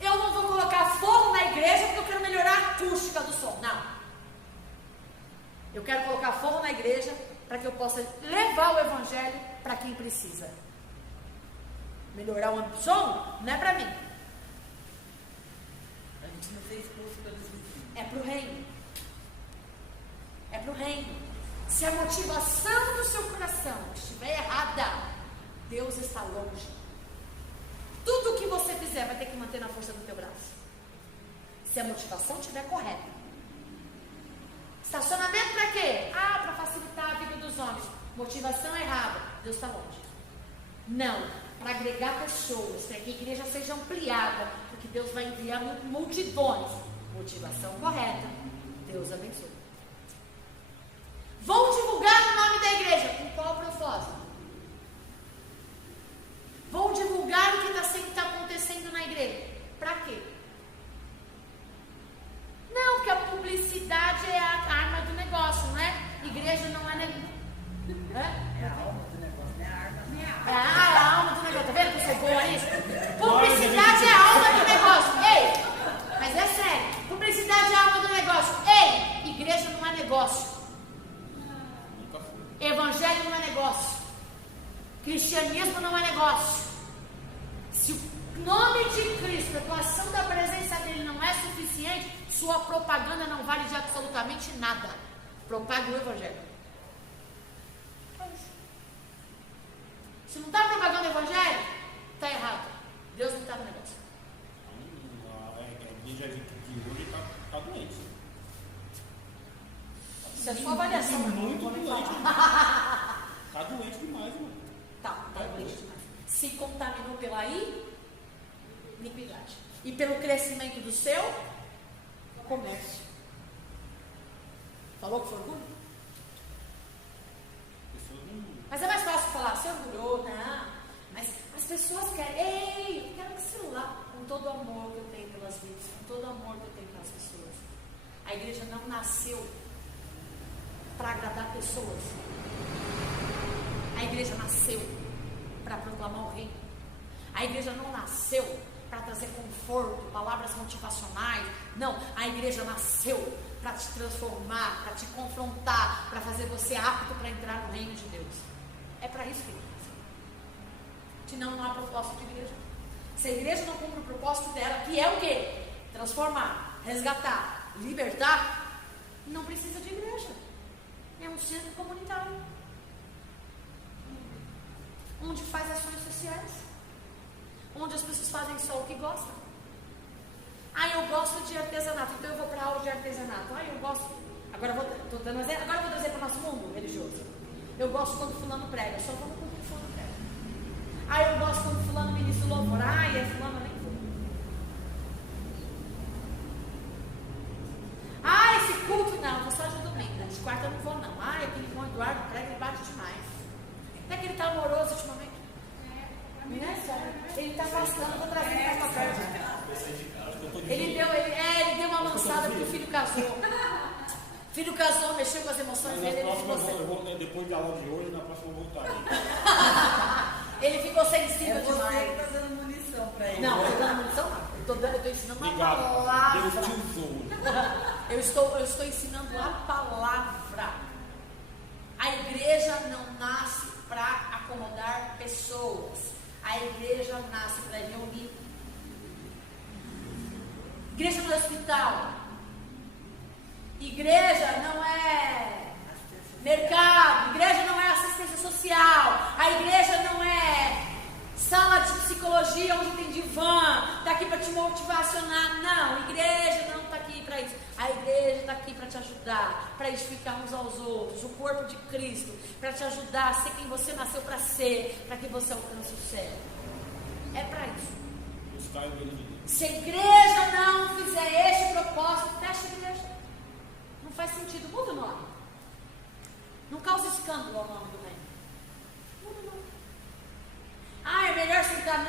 Eu não vou colocar forro na igreja porque eu quero melhorar a acústica do som. Não. Eu quero colocar forro na igreja para que eu possa levar o evangelho para quem precisa. Melhorar o som não é para mim. A gente não ser expulso pelos vizinhos. É para o reino. É para o reino. Se a motivação do seu coração estiver errada, Deus está longe. Tudo o que você fizer vai ter que manter na força do teu braço. Se a motivação estiver correta. Estacionamento para quê? Para facilitar a vida dos homens. Motivação errada. Deus está longe. Não, para agregar pessoas, para que a igreja seja ampliada, porque Deus vai enviar multidões. Motivação correta. Deus abençoe. Vão divulgar o nome da igreja. Com qual propósito? Vão divulgar o que está acontecendo na igreja. Para quê? Não, porque a publicidade é a arma do negócio, não é? Igreja não é negócio. É a alma do negócio, não é a arma. É a alma do negócio. Tá vendo que eu sou boa nisso? Publicidade é a alma do negócio. Ei, mas é sério. Publicidade é a alma do negócio. Ei, igreja não é negócio. Evangelho não é negócio. Cristianismo não é negócio. Se o nome de Cristo, a atuação da presença dele não é suficiente, sua propaganda não vale de absolutamente nada. Propague o Evangelho. Se não está propagando o Evangelho, está errado. Deus não está no negócio. A igreja de hoje está doente. Isso é sua avaliação. Muito doente. Está doente demais, mano. Tá doente demais. Se contaminou pela iniquidade. E pelo crescimento do seu comércio. Falou que foi orgulho? Mas é mais fácil falar, se orgulhou, não. Mas as pessoas querem, ei, eu quero que celular, com todo o amor que eu tenho pelas vidas, com todo o amor que eu tenho pelas pessoas. A igreja não nasceu para agradar pessoas. A igreja nasceu para proclamar o reino. A igreja não nasceu para trazer conforto, palavras motivacionais. Não, a igreja nasceu para te transformar, para te confrontar, para fazer você apto para entrar no reino de Deus. É para isso que ele nasceu. Senão não há propósito de igreja. Se a igreja não cumpre o propósito dela, que é o quê? Transformar, resgatar, libertar, não precisa de igreja. É um centro comunitário, onde faz ações sociais, onde as pessoas fazem só o que gostam. Eu gosto de artesanato, então eu vou para aula de artesanato. Eu gosto, agora eu vou trazer para o nosso mundo religioso. Eu gosto quando fulano prega, só vamos com o que fulano prega. Eu gosto quando fulano ministra o louvor. É fulano nem foi. Esse culto não, vou só de domingo. De quarta eu não vou não. Aquele João Eduardo prega, ele bate demais. Até que ele está amoroso ultimamente. Ele está afastando, vou trazer ele para perto. Ele deu uma lançada porque o filho casou. O filho casou, mexeu com as emoções dele. Depois da aula de hoje, na próxima eu vou voltar. Ele ficou sensível demais. Você que está dando munição para ele. Não, eu estou dando munição não. Eu estou ensinando uma palavra. Deus te usou. Eu estou ensinando a palavra. A igreja não nasce para acomodar pessoas. A igreja nasce para reunir. Igreja no hospital. Igreja não é mercado. Igreja não é assistência social. A igreja não é sala de psicologia onde tem divã. Está aqui para te motivacionar. Não, a igreja não está aqui para isso. A igreja está aqui para te ajudar, para edificar uns aos outros, o corpo de Cristo, para te ajudar a ser quem você nasceu para ser, para que você alcance o céu. É para isso. Se a igreja não fizer este propósito, fecha a igreja. Não faz sentido, muda o nome. Não causa escândalo ao nome do reino. Muda o nome. É melhor sentar.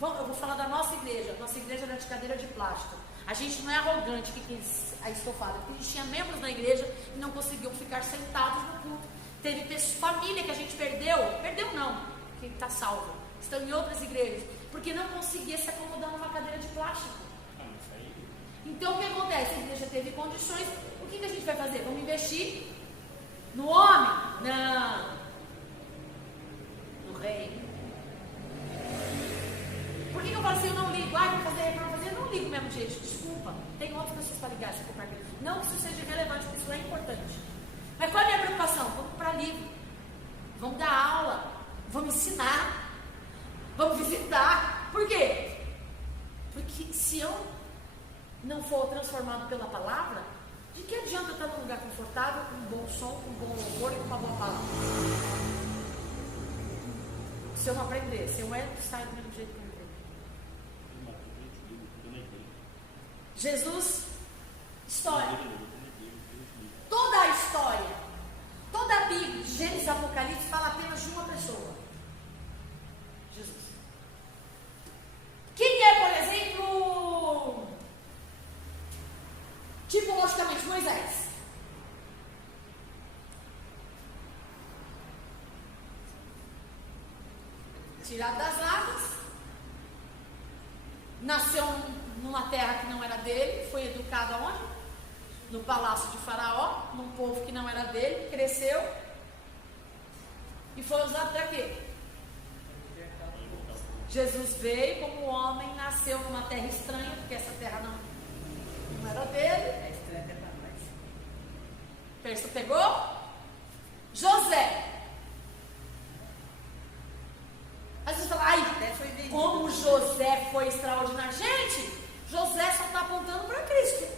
Eu vou falar da nossa igreja. Nossa igreja era de cadeira de plástico. A gente não é arrogante que quis a estofada, porque a gente tinha membros na igreja e não conseguiam ficar sentados no culto. Teve família que a gente perdeu não, que está salvo, estão em outras igrejas, porque não conseguia se acomodar numa cadeira de plástico. Então o que acontece? A igreja teve condições, o que a gente vai fazer? Vamos investir no homem? Não, no rei. Por que eu falo assim, eu não ligo? Vou fazer reforma, eu não ligo mesmo, gente, desculpa. Tem outras pessoas para ligar, se for para mim. Não que isso seja relevante, porque isso é importante. Mas qual é a minha preocupação? Vamos para livro, vamos dar aula, vamos ensinar, vamos visitar. Por quê? Porque se eu não for transformado pela palavra, de que adianta eu estar num lugar confortável, com um bom som, com um bom louvor e com uma boa palavra? Se eu não aprender, se eu entro, saio do mesmo jeito que eu entrei. Jesus, história. Toda a história, toda a Bíblia, de Gênesis e Apocalipse, fala apenas de uma pessoa. Jesus. Quem é, por exemplo, tipologicamente, Moisés? Tirado das águas, nasceu numa terra que não era dele, foi educado aonde? No palácio de Faraó, num povo que não era dele, cresceu e foi usado para quê? Jesus veio como homem, nasceu numa terra estranha, porque essa terra não era dele. Pegou? José. Às vezes fala, como José foi extraordinário. Gente, José só está apontando para Cristo.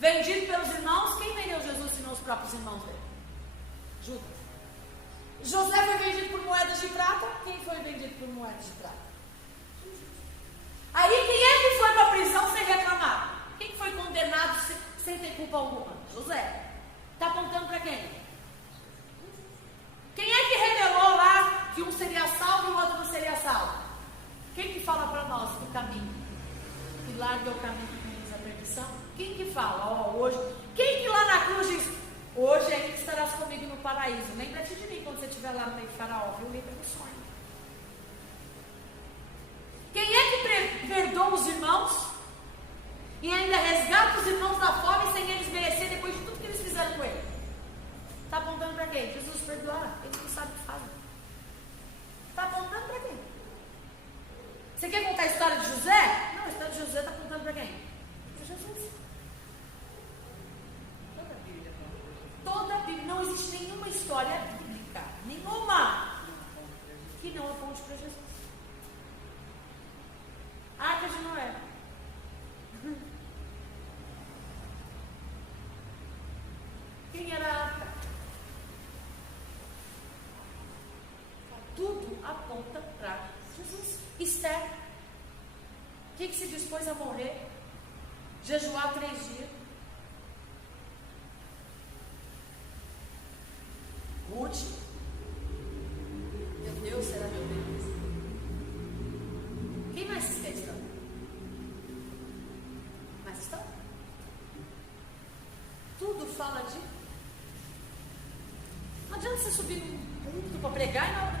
Vendido pelos irmãos, quem vendeu Jesus senão os próprios irmãos dele? Judas. José foi vendido por moedas de prata. Quem foi vendido por moedas de prata? Aí quem é que foi para a prisão sem reclamar? Quem foi condenado sem ter culpa alguma? José. Está apontando para quem? Quem é que revelou lá que um seria salvo e o outro não seria salvo? Quem que fala para nós o caminho? Que larga o caminho que conduz à perdição? Quem que fala? Hoje. Quem que lá na cruz diz, hoje ainda estarás comigo no paraíso? Lembra-te de mim quando você estiver lá no meio de Faraó, viu? Lembra do sonho. Quem é que perdoa os irmãos e ainda resgata os irmãos da fome sem eles merecer depois de tudo que eles fizeram com ele? Está apontando para quem? Jesus perdoar, eles não sabem o que fazem. Está apontando para quem? Você quer contar a história de José? Não, a história de José está apontando para quem? Para Jesus. Toda a Bíblia, não existe nenhuma história bíblica, nenhuma, que não aponte para Jesus. Arca de Noé. Quem era a arca? Tudo aponta para Jesus. Esther, que se dispôs a morrer, jejuar 3 dias. Ruth, meu Deus, será meu Deus? Quem mais quer história? Mais história? Tudo fala de. Não adianta você subir num púlpito para pregar e não.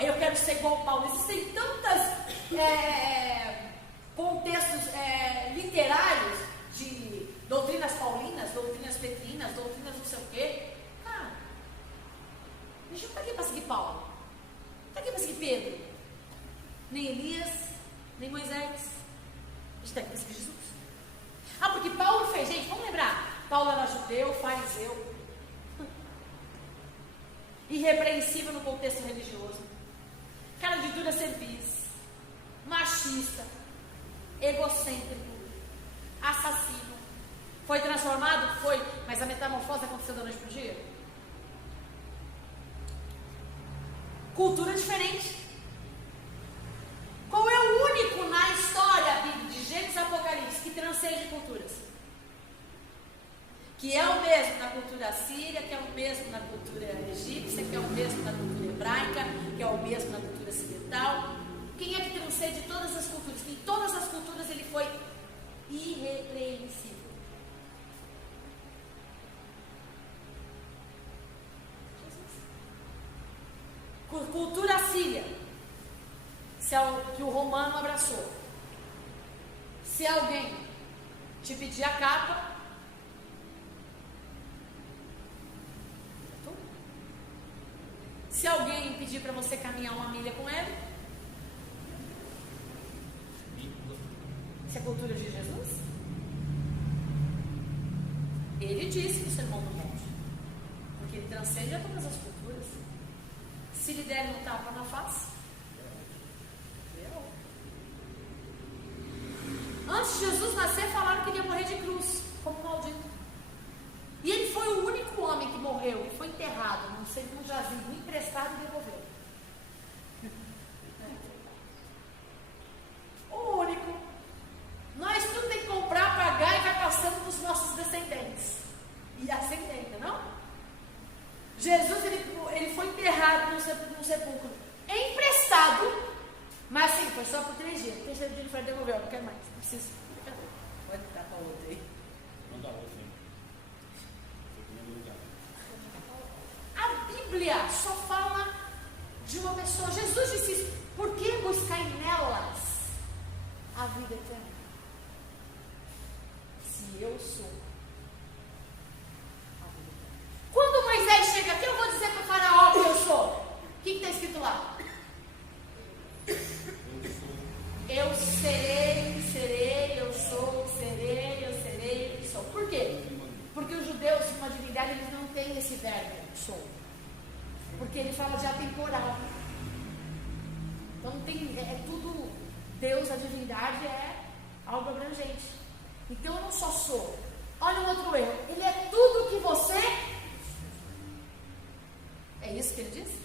Eu quero ser igual ao Paulo. Existem tantos contextos literários de doutrinas paulinas, doutrinas petrinas, doutrinas não sei o quê. Cara, a gente não está aqui para seguir Paulo. Não está aqui para seguir Pedro. Nem Elias, nem Moisés. A gente está aqui para seguir Jesus. Porque Paulo fez, gente, vamos lembrar. Paulo era judeu, fariseu. Irrepreensível no contexto religioso, cara de dura cerviz, machista, egocêntrico, assassino. Foi transformado? Foi, mas a metamorfose aconteceu da noite para o dia. Cultura diferente. Qual é o único na história de Gênesis e Apocalipse que transcende culturas? Que é o mesmo na cultura assíria, que é o mesmo na cultura egípcia, que é o mesmo na cultura hebraica, que é o mesmo na cultura ocidental. Quem é que transcende todas as culturas? Em todas as culturas ele foi irrepreensível. Cultura assíria, que o romano abraçou. Se alguém te pedir a capa, se alguém pedir para você caminhar uma milha com ele, isso é a cultura de Jesus? Ele disse no Sermão do Monte, porque ele transcende a todas as culturas. Se lhe der um tapa na face, antes de Jesus nascer, falaram que ele ia morrer de cruz, como maldito. E ele foi o único homem que morreu e foi enterrado num jazigo emprestado e devolveu. Jesus, ele foi enterrado num sepulcro emprestado, mas assim, foi só por 3 dias. O terceiro dia ele foi devolver, não quero mais, não preciso. Pode dar para outra aí. Não dá outra. A Bíblia só fala de uma pessoa. Jesus disse isso. Por que buscar nelas a vida eterna? Se eu sou a vida eterna. Quando Moisés chega aqui, eu vou dizer para o faraó que eu sou. O que está escrito lá? Eu serei, serei, eu sou, serei, eu serei, eu sou. Por quê? Porque os judeus, com a divindade, eles não têm esse verbo, sou. Porque ele fala de atemporal. Então é tudo, Deus, a divindade é algo abrangente. Então eu não só sou. Olha um outro erro. Ele é tudo o que você... É isso que ele diz?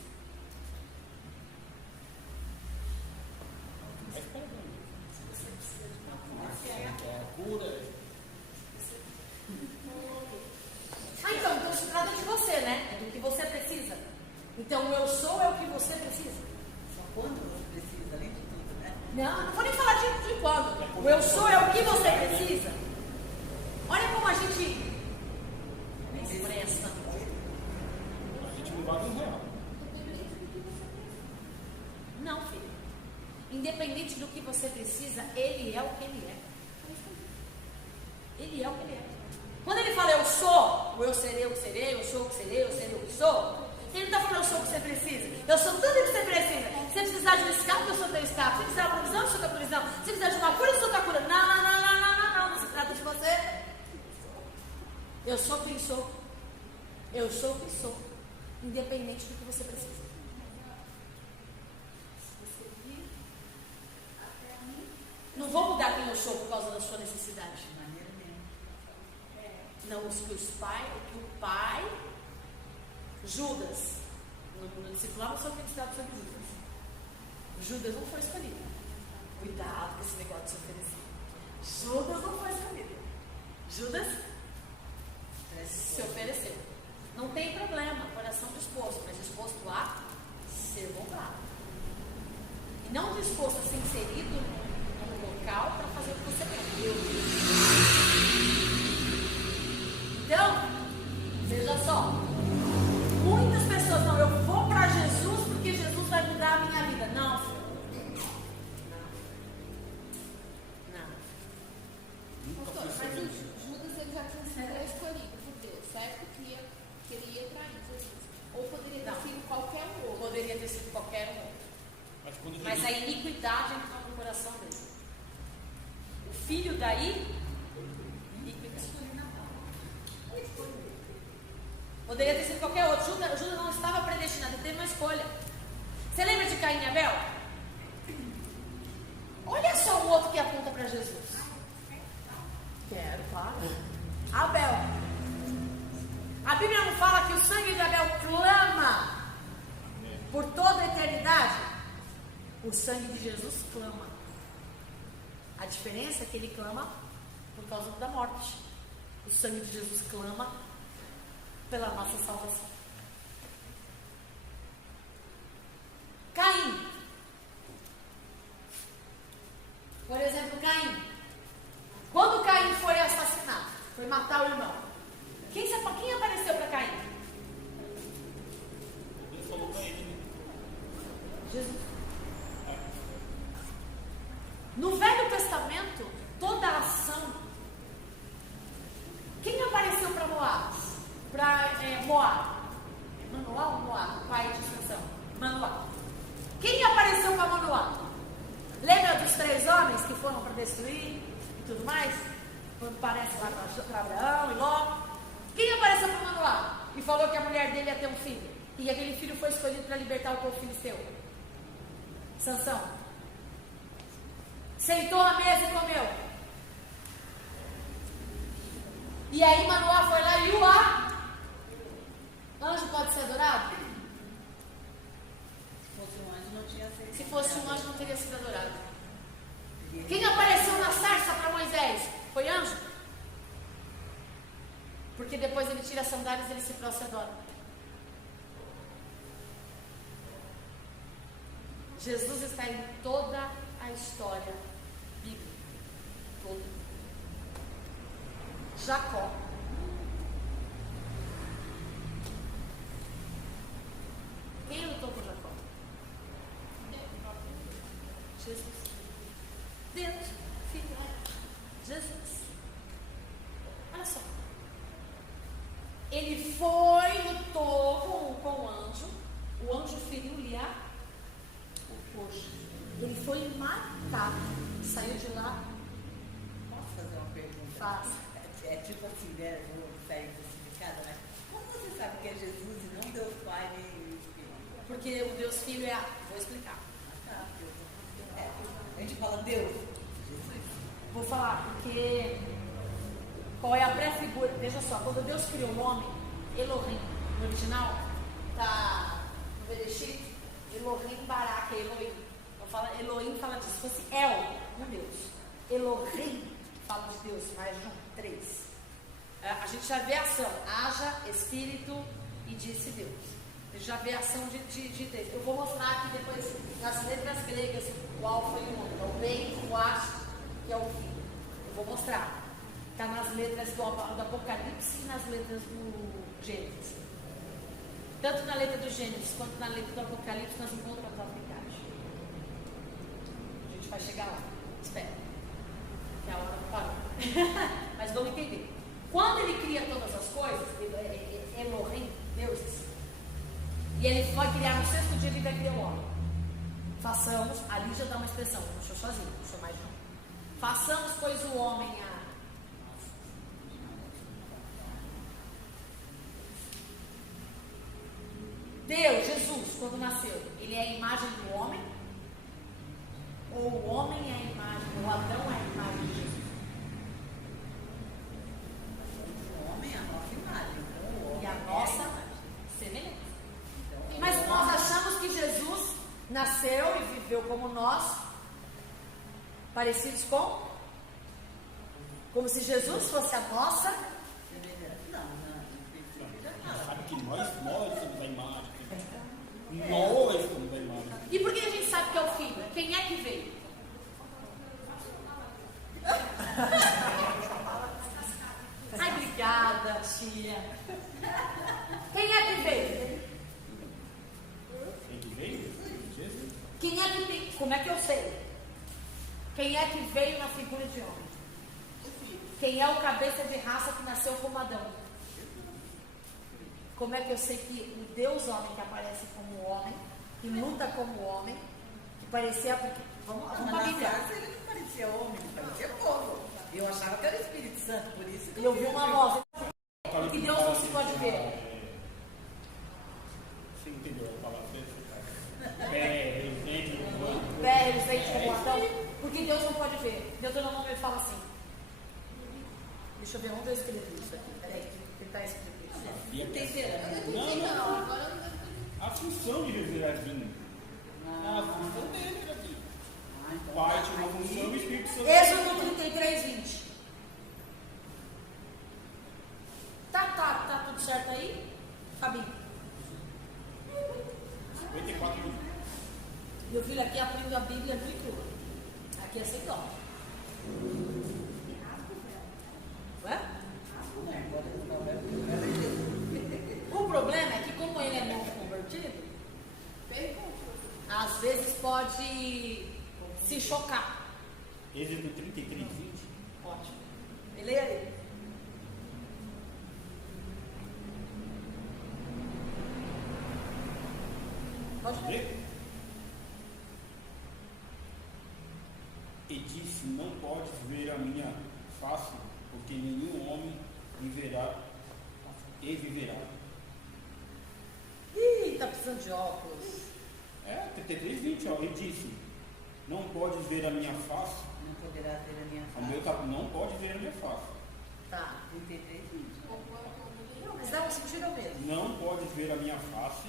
Então se trata de você, né? É do que você precisa. Então, eu sou é o que você precisa. Só quando você precisa, além de tudo, né? Não vou nem falar de quando. O eu sou é o que você precisa. Olha como a gente expressa. A gente não vale um real. Não, filho. Independente do que você precisa, ele é o que ele é. Ele é o que ele é. Quando ele fala eu sou, o eu serei o que serei, eu sou o que serei, eu serei o que sou, ele não está falando eu sou o que você precisa. Eu sou tudo o que você precisa. Se você precisar de um escape, eu sou teu escape. Se você precisar de uma provisão, eu sou tua provisão. Se você precisar de uma cura, eu sou tua cura. Não se trata de você. Eu sou quem sou. Eu sou o que sou. Independente do que você precisa. Não vou mudar quem eu sou por causa da sua necessidade. De maneira nenhuma. Não, o que o pai, Judas, no discipulado só acreditava sobre Judas. Judas não foi escolhido. Cuidado com esse negócio de se oferecer. Judas não foi escolhido. Judas se ofereceu. Não tem problema, coração disposto, mas disposto a ser roubado. E não disposto a ser inserido num local para fazer o que você quer. Então, veja só, muitas pessoas não, eu vou para Jesus porque Jesus vai mudar a minha vida. Não, filho. Não. Pastor, mas o Judas ele já tinha sido escolhido por Deus, certo? Que ele ia trair Jesus. Ou poderia ter sido qualquer um outro. Poderia ter sido qualquer um outro. Mas a iniquidade entrou no coração dele. O filho daí, iniquidade. Poderia ter sido qualquer outro. Judas não estava predestinado, ele teve uma escolha. Você lembra de Caim e Abel? Olha só o outro que aponta para Jesus. Quero, claro. Abel. A Bíblia não fala que o sangue de Abel clama por toda a eternidade? O sangue de Jesus clama. A diferença é que ele clama por causa da morte. O sangue de Jesus clama pela nossa salvação. Caim. Por exemplo, Caim. Quando Caim foi assassinado, foi matar o irmão, quem apareceu para Caim? Ele falou para ele. Jesus. No Velho Testamento, toda a ação. Quem apareceu para Moab? Moab. Manoá ou Moab? Pai de Sansão. Manoá. Quem apareceu para Manoá? Lembra dos 3 homens que foram para destruir e tudo mais? Quando parece lá para Abraão e Ló. Quem apareceu para Manoá? E falou que a mulher dele ia ter um filho. E aquele filho foi escolhido para libertar o povo filisteu. Sansão. Sentou à mesa e comeu. E aí Manoá foi lá e o anjo pode ser adorado? Se fosse um anjo, não tinha sido. Se fosse um anjo, não teria sido adorado. Quem apareceu na sarça para Moisés? Foi anjo? Porque depois ele tira as sandálias e ele se prostra e adora. Jesus está em toda a história bíblica. Toda. Jacó. Quem lutou por Jacó? Jesus. Deus, Filho, Jesus. Olha só. Ele foi, lutou com o anjo. O anjo feriu-lhe o coxo. Ele foi matado. Saiu de lá. Posso fazer uma pergunta? Faça. É tipo assim, né? Vou sair crucificada, né? Como você sabe que é Jesus e não Deus Pai nem o Espírito? Porque o Deus Filho é Vou explicar. Tá, a gente fala Deus. Jesus. Vou falar, porque qual é a pré-figura? Veja só, quando Deus criou o homem, Elohim, no original, tá no Bereshit, Elohim Barak, Elohim. Não fala, Elohim fala disso. Se fosse El, um Deus. Elohim fala de Deus, mais de um, 3. A gente já vê a ação, haja, espírito e disse Deus. A gente já vê a ação de Deus. Eu vou mostrar aqui depois nas letras gregas o alfa e o ômega, o bem, o acho, que é o fim. Eu vou mostrar. Está nas letras do Apocalipse e nas letras do Gênesis. Tanto na letra do Gênesis quanto na letra do Apocalipse nós encontramos a verdade. A gente vai chegar lá. Espera. Que a hora não parou. Mas vamos entender. Quando ele cria todas as coisas, Elohim, deuses, e ele foi criar no sexto dia que ele criou o homem. Façamos, ali já dá uma expressão, não sou sozinho, não sou mais um. Façamos, pois, o homem a Deus, Jesus, quando nasceu, ele é a imagem do homem? Ou o homem é a imagem, o Adão é a imagem de Jesus? O homem é a nossa imagem. Então, o homem E a é nossa semelhança. Então, Mas o nós homem- achamos que Jesus nasceu e viveu como nós, parecidos com? Como se Jesus fosse a nossa. Não, não. Sabe que nós somos a imagem. Nós somos a imagem. E por que a gente sabe que é o filho? Quem é que veio? Ai, obrigada, tia. Quem é que veio? Quem que veio? Jesus. Quem é que tem? Como é que eu sei? Quem é que veio na figura de homem? Quem é o cabeça de raça que nasceu como Adão? Como é que eu sei que o Deus homem que aparece como homem, que luta como homem, que parecia. Vamos Mas para a na Bíblia. casa ele não parecia homem, não parecia povo. Eu achava que era o Espírito Santo, por isso que E eu vi uma voz. Fala Que Deus não se pode ver. Você entendeu a palavra? Pé, entende? Pé, eles vêm como Adão. Porque Deus não pode ver. Deuteronômio ele fala assim. Deixa eu ver onde eu escrevi isso aqui. Peraí, que está escrito isso. E aqui- temperamento. Não, Agora eu não a função de Jesus era vir. A função dele era vir. então O Pai tinha uma função e o Espírito Santo. Êxodo 33, 20. Tá tudo certo aí? Fabi. 54 minutos. Meu filho aqui aprende a Bíblia muito crua. Aqui é sem dó. Ué? O problema é que como ele é novo convertido, às vezes pode se chocar. Êxodo 33, 20. Ótimo. E leia aí. Pode ler. Vê? E disse: Não podes ver a minha face, porque nenhum homem me verá e viverá. Ih, tá precisando de óculos. 33, 20, ó. Ele disse: Não podes ver a minha face. Não poderá ter a minha O meu não pode ver a minha face. Tá. 33 Não, mas dá um sentido mesmo. Não podes ver a minha face,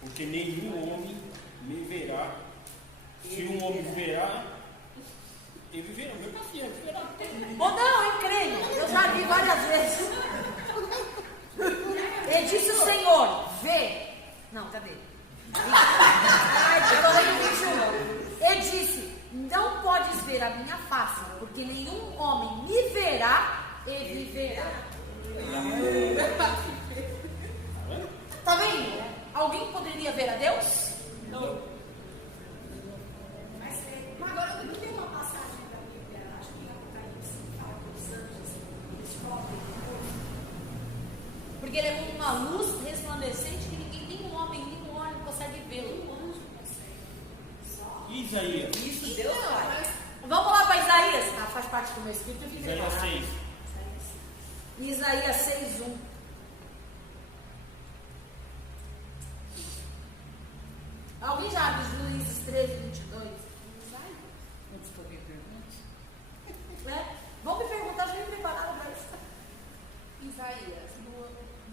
porque nenhum homem me verá. Se um homem verá, ele viverá. Meu paciente verá. Ou não, eu creio. Eu já vi várias vezes. E disse o Senhor: vê. Não, cadê? Ai, Eu tô lendo 21. Ele disse: não podes ver a minha face, porque nenhum homem me verá e viverá. Tá vendo? Alguém poderia ver a Deus? Mas agora não tem uma passagem da Bíblia, acho que em Apocalipse, que fala que os anjos eles cobrem Deus. Porque ele é como uma luz resplandecente que nenhum homem consegue vê-lo. O anjo consegue. Só. Isaías. Isso Deus faz. Vamos lá para Isaías. Ah, faz parte do meu espírito. Eu fiz Isaías 6. Isaías 6:1. Alguém já abre Juízes 13:22? Antes que alguém pergunte. Né? Vão me perguntar, já me prepararam para isso. Isaías,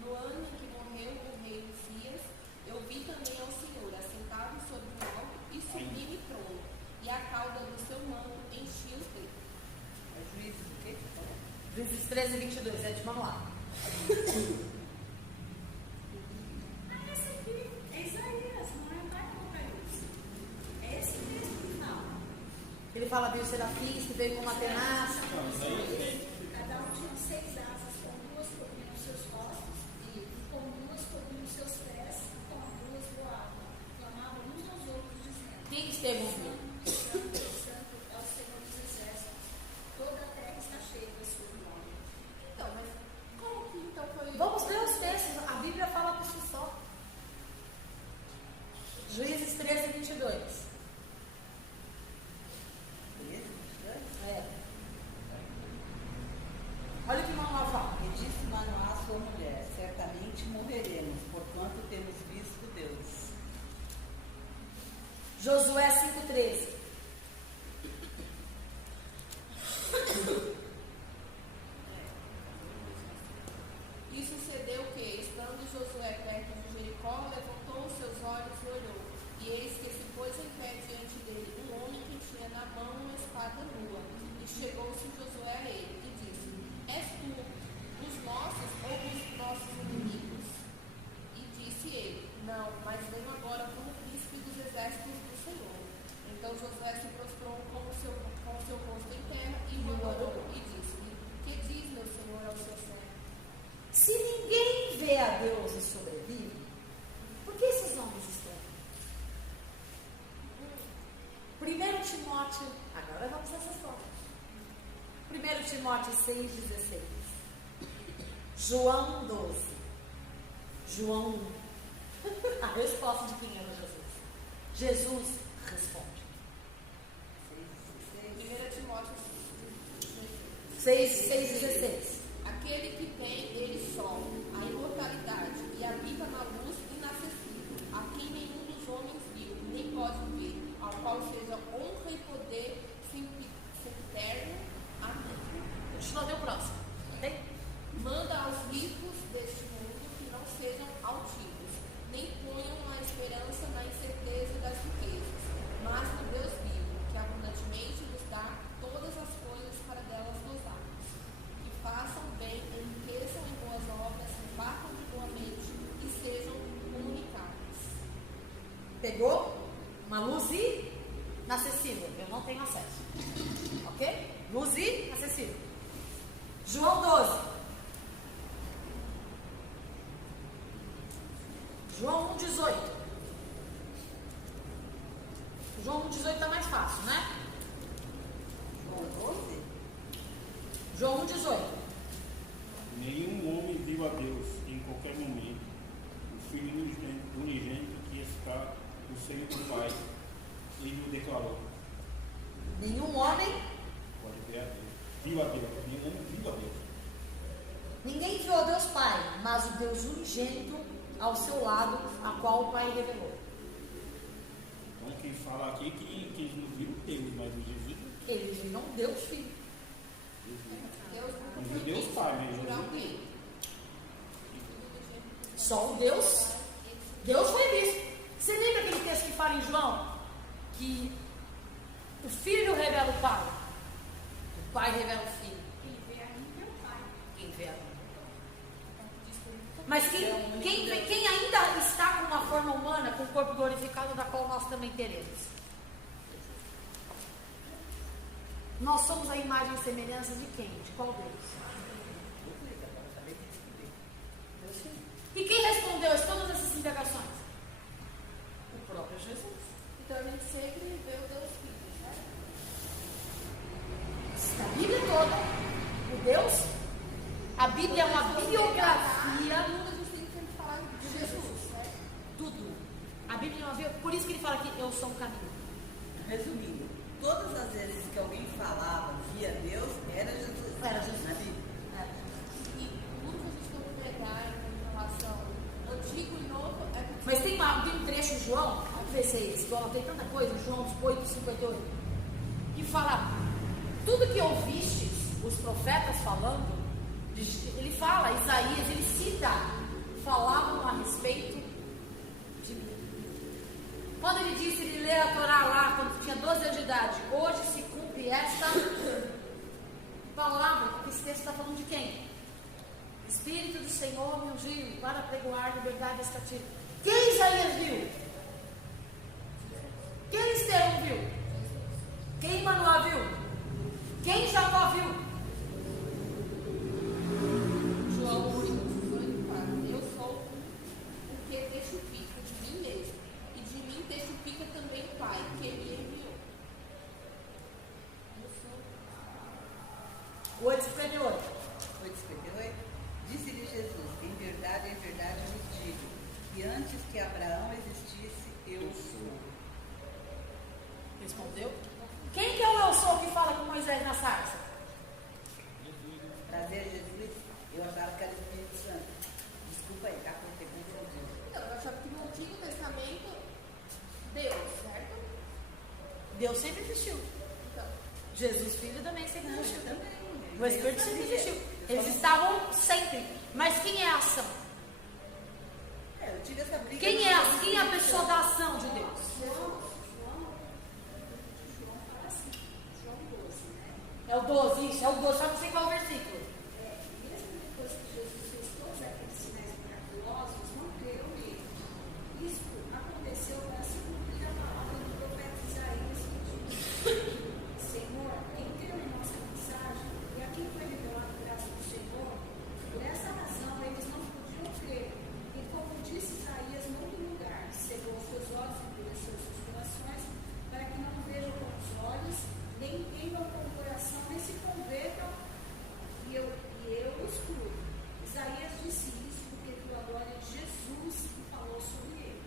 no ano em que morreu o rei Uzias, eu vi também ao Senhor assentado sobre um alto e sublime trono, e a cauda do seu manto enchia o templo. É juízo do quê? Juízes 13:22, é de manual. Esse aqui é Isaías, não é Apocalipse. É esse mesmo final. Ele fala: veio serafins que veio com uma tenaz. Cada um tinha 6 asas, com 2 cobriam os seus rostos, e com 2 cobriam os seus pés, e com 2 voavam. Clamavam uns aos outros, dizendo: Quem esteve ouvindo? Santo, Santo é o Senhor dos Exércitos. Toda a terra está cheia da sua glória. Então, mas como que então foi? Vamos ler os textos. A Bíblia fala por si só. Juízes 13:22. É. Olha o que Manoá fala. E disse Manoá à sua mulher: certamente morreremos, porquanto temos visto Deus. Josué 5:13. E sucedeu que, estando Josué perto de Jericó, levantou os seus olhos e olhou. E eis que se pôs em pé diante dele um homem que tinha na mão uma espada nua. E chegou-se Josué a ele e disse: És tu dos nossos ou dos nossos inimigos? E disse ele: Não, mas venho agora como príncipe dos exércitos do Senhor. Então Josué se prostrou com o seu rosto em terra e o adorou. E disse-lhe: Que diz meu Senhor ao seu servo? Se ninguém vê a Deus e sobrevive, por que esses homens estão? 1 Timóteo, agora vamos nessas coisas. 1 Timóteo 6,16. João 12. João 1. A resposta de quem era Jesus. Jesus responde. 1 Timóteo 6,16. Aquele que tem ele só a imortalidade e habita na luz inacessível, a quem nenhum dos homens viu, nem pode ver, ao qual seja honra e poder sempiterno. Amém. Deixa eu ler o próximo. Tem? Manda aos ricos deste mundo que não sejam altivos, nem ponham a esperança na incerteza das riquezas, mas no Deus vivo, que abundantemente nos dá todas as coisas para delas gozarmos. Que façam bem, enriqueçam em boas obras, repartam de boa mente e sejam comunicados. Pegou? Uma luz inacessível. Eu não tenho acesso. Ok? Luz inacessível. João 12. João 1,18. João 1,18 está mais fácil, né? João 12? João 1,18. Nenhum homem viu a Deus em qualquer momento. O Filho unigênito que está no seio do Pai, ele o declarou. Nenhum homem, Pode ver a Deus. Viu a Deus. Nenhum homem viu a Deus. ninguém viu a Deus Pai, mas o Deus unigênito ao seu lado, a qual o Pai revelou. Então quem fala aqui que eles não viram Deus, mas o Jesus Eles viram Deus Filho. Deus nunca não foi viu Deus visto Pai, mas por Jesus alguém. viu. Só o Deus. Deus foi visto. Você lembra aquele texto que fala em João? Que o Filho revela o Pai. O Pai revela o Filho. Quem vê a mim é o Pai. Quem vê a mim? Mas quem ainda está com uma forma humana, com o corpo glorificado, da qual nós também teremos. Nós somos a imagem e semelhança de quem? De qual Deus? E quem respondeu a todas essas indagações? O próprio Jesus. Então a gente sempre vê o Deus Filho, certo? A Bíblia toda, o Deus, a Bíblia é uma biografia. Tudo a gente tem que sempre falar de Jesus, certo? Tudo. A Bíblia é uma biografia. Por isso que ele fala que eu sou o caminho. Resumindo, todas as vezes que alguém falava via Deus, era Jesus. Era Jesus. Na Bíblia. E tudo que a gente tem que pegar em relação Antigo e Novo é porque... Mas tem um trecho de João, vamos ver se é esse, João, tem tanta coisa, João 8:58, que fala, tudo que ouvistes os profetas falando, ele fala, Isaías, ele cita, falavam a respeito de mim. Quando ele disse, ele lê a Torá lá, quando tinha 12 anos de idade, hoje se cumpre esta palavra, porque esse texto está falando de quem? Espírito do Senhor me ungiu para pregoar liberdade aos cativos. Quem Isaías viu? Quem Estevão viu? Quem Manoá viu? Quem Jacó viu? João 8:18 fala, eu sou o que testifica de mim mesmo, e de mim testifica também o Pai, que me enviou. Eu sou... 8:58. 8:58. Disse-lhe Jesus, em verdade eu vos digo, que antes que Abraão existisse, eu sou. Respondeu. Quem que é o eu sou que fala com Moisés na sarça? Trazer Jesus, eu achava que era o Espírito Santo. Desculpa aí, tá? Com Deus. Então, eu achava que no Antigo Testamento, Deus, certo? Deus sempre existiu. Então, Jesus Filho também sempre existiu. Também. O Espírito sempre existiu. Eles estavam sempre. Mas quem é a ação? Eu tive essa briga. Quem é a pessoa da ação de Deus? João fala assim, João 12, né? É o 12, isso, é o 12, só não sei qual é o versículo. Mesmo depois que Jesus fez todos aqueles sinais miraculosos, não creram nele. Isso aconteceu para se cumprir a palavra do profeta Isaías, que diz: Senhor, entenda a nossa mensagem, e a quem foi revelada a graça do Senhor, por essa razão eles não podiam crer. E como disse Isaías no outro lugar, cegou os seus olhos e endureceu os seus corações, para que não vejam com os olhos, nem entendam com o coração, nem se convertam, e eu os curo. Isaías disse isso porque viu a glória de Jesus e falou sobre ele.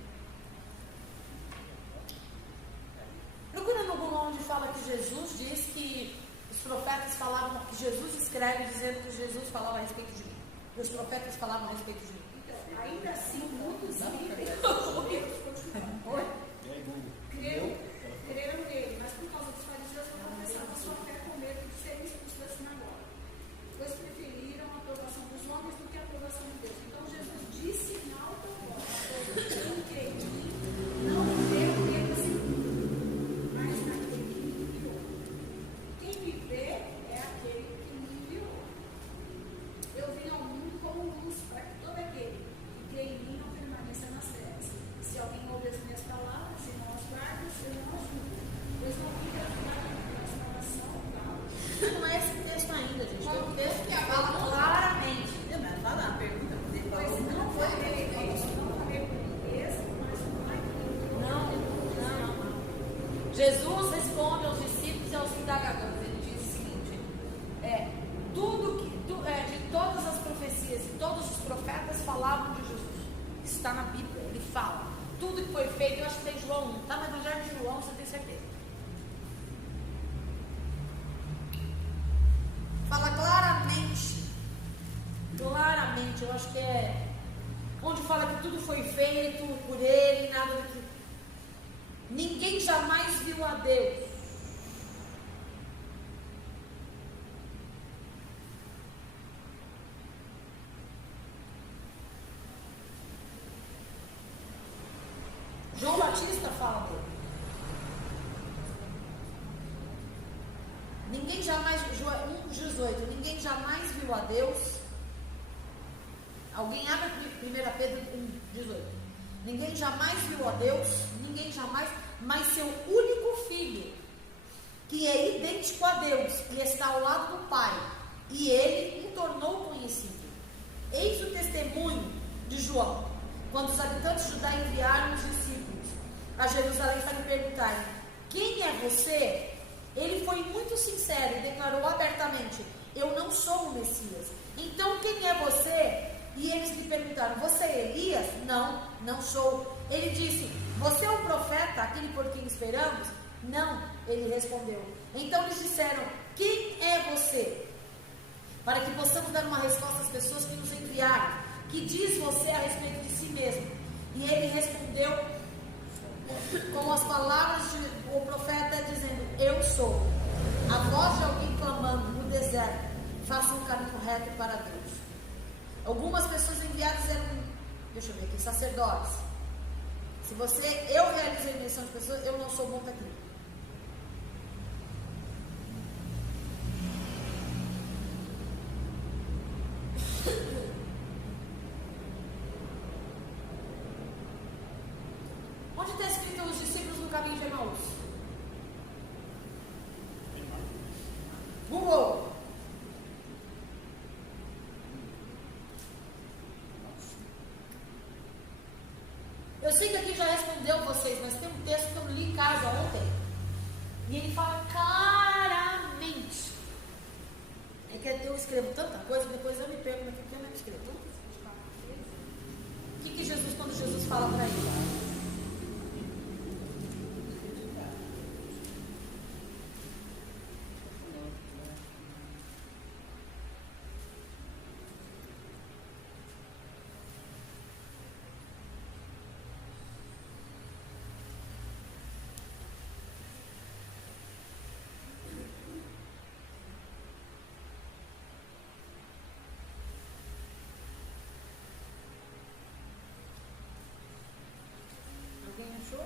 Procura no Google onde fala que Jesus diz que os profetas falavam, que Jesus escreve dizendo que Jesus falava a respeito de mim. E os profetas falavam a respeito de mim. Então, ainda assim, muitos líderes judeus continuaram. Creram nele, mas por causa dos fariseus não confessavam sua fé com medo de serem expulsos da sinagoga, pois preferiram a aprovação dos homens do que a aprovação de Deus. Então Jesus disse em alta voz: quem crê em mim, não creio apenas em mim, mas naquele que me enviou. Quem me vê é aquele que me enviou. Eu vim ao mundo como luz, para que todo aquele que crê em mim não permaneça nas trevas. Se alguém ouve as minhas palavras e não as guarda, eu não as julgo, pois não vim para a salvação tal. Não é esse texto ainda, gente. Tem um texto que Qual? fala claramente. Mas fala uma pergunta, você Mas falou. não foi religioso, não falei por riqueza, mas por mais Não. Jesus responde aos discípulos e aos indagadores. Ele diz o seguinte: de todas as profecias e todos os profetas falavam de Jesus. Isso está na Bíblia. Ele fala. Tudo que foi feito, eu acho que tem João 1. Está no Evangelho de João, você tem certeza. Fala claramente. Claramente, eu acho que é onde fala que tudo foi feito por ele, nada do que. Ninguém jamais viu a Deus. João Batista fala dele. Ninguém jamais, 1:18, ninguém jamais viu a Deus. Alguém abre 1 Pedro 1,18. Ninguém jamais viu a Deus, ninguém jamais, mas seu único filho, que é idêntico a Deus e está ao lado do Pai, e ele o tornou conhecido. Eis o testemunho de João, quando os habitantes de Judá enviaram os discípulos a Jerusalém para lhe perguntarem: quem é você? Ele foi muito sincero e declarou abertamente: eu não sou o Messias. Então quem é você? E eles lhe perguntaram: você é Elias? Não, não sou. Ele disse: você é o profeta, aquele por quem esperamos? Não, ele respondeu. Então eles disseram: quem é você? Para que possamos dar uma resposta às pessoas que nos enviaram. Que diz você a respeito de si mesmo? E ele respondeu com as palavras do profeta, dizendo: eu sou a voz de alguém clamando no deserto: faça um caminho reto para Deus. Algumas pessoas enviadas eram, deixa eu ver aqui, sacerdotes. Se eu realizo a eleição de pessoas, eu não sou bom daqui. Onde está escrito os discípulos no caminho de Emaús? Google. Eu sei que aqui já respondeu vocês, mas tem um texto que eu li em casa ontem. E ele fala claramente. É que eu escrevo tanta coisa, depois eu me pergunto o que eu escrevo. O que Jesus, quando Jesus fala para ele? Alguém achou?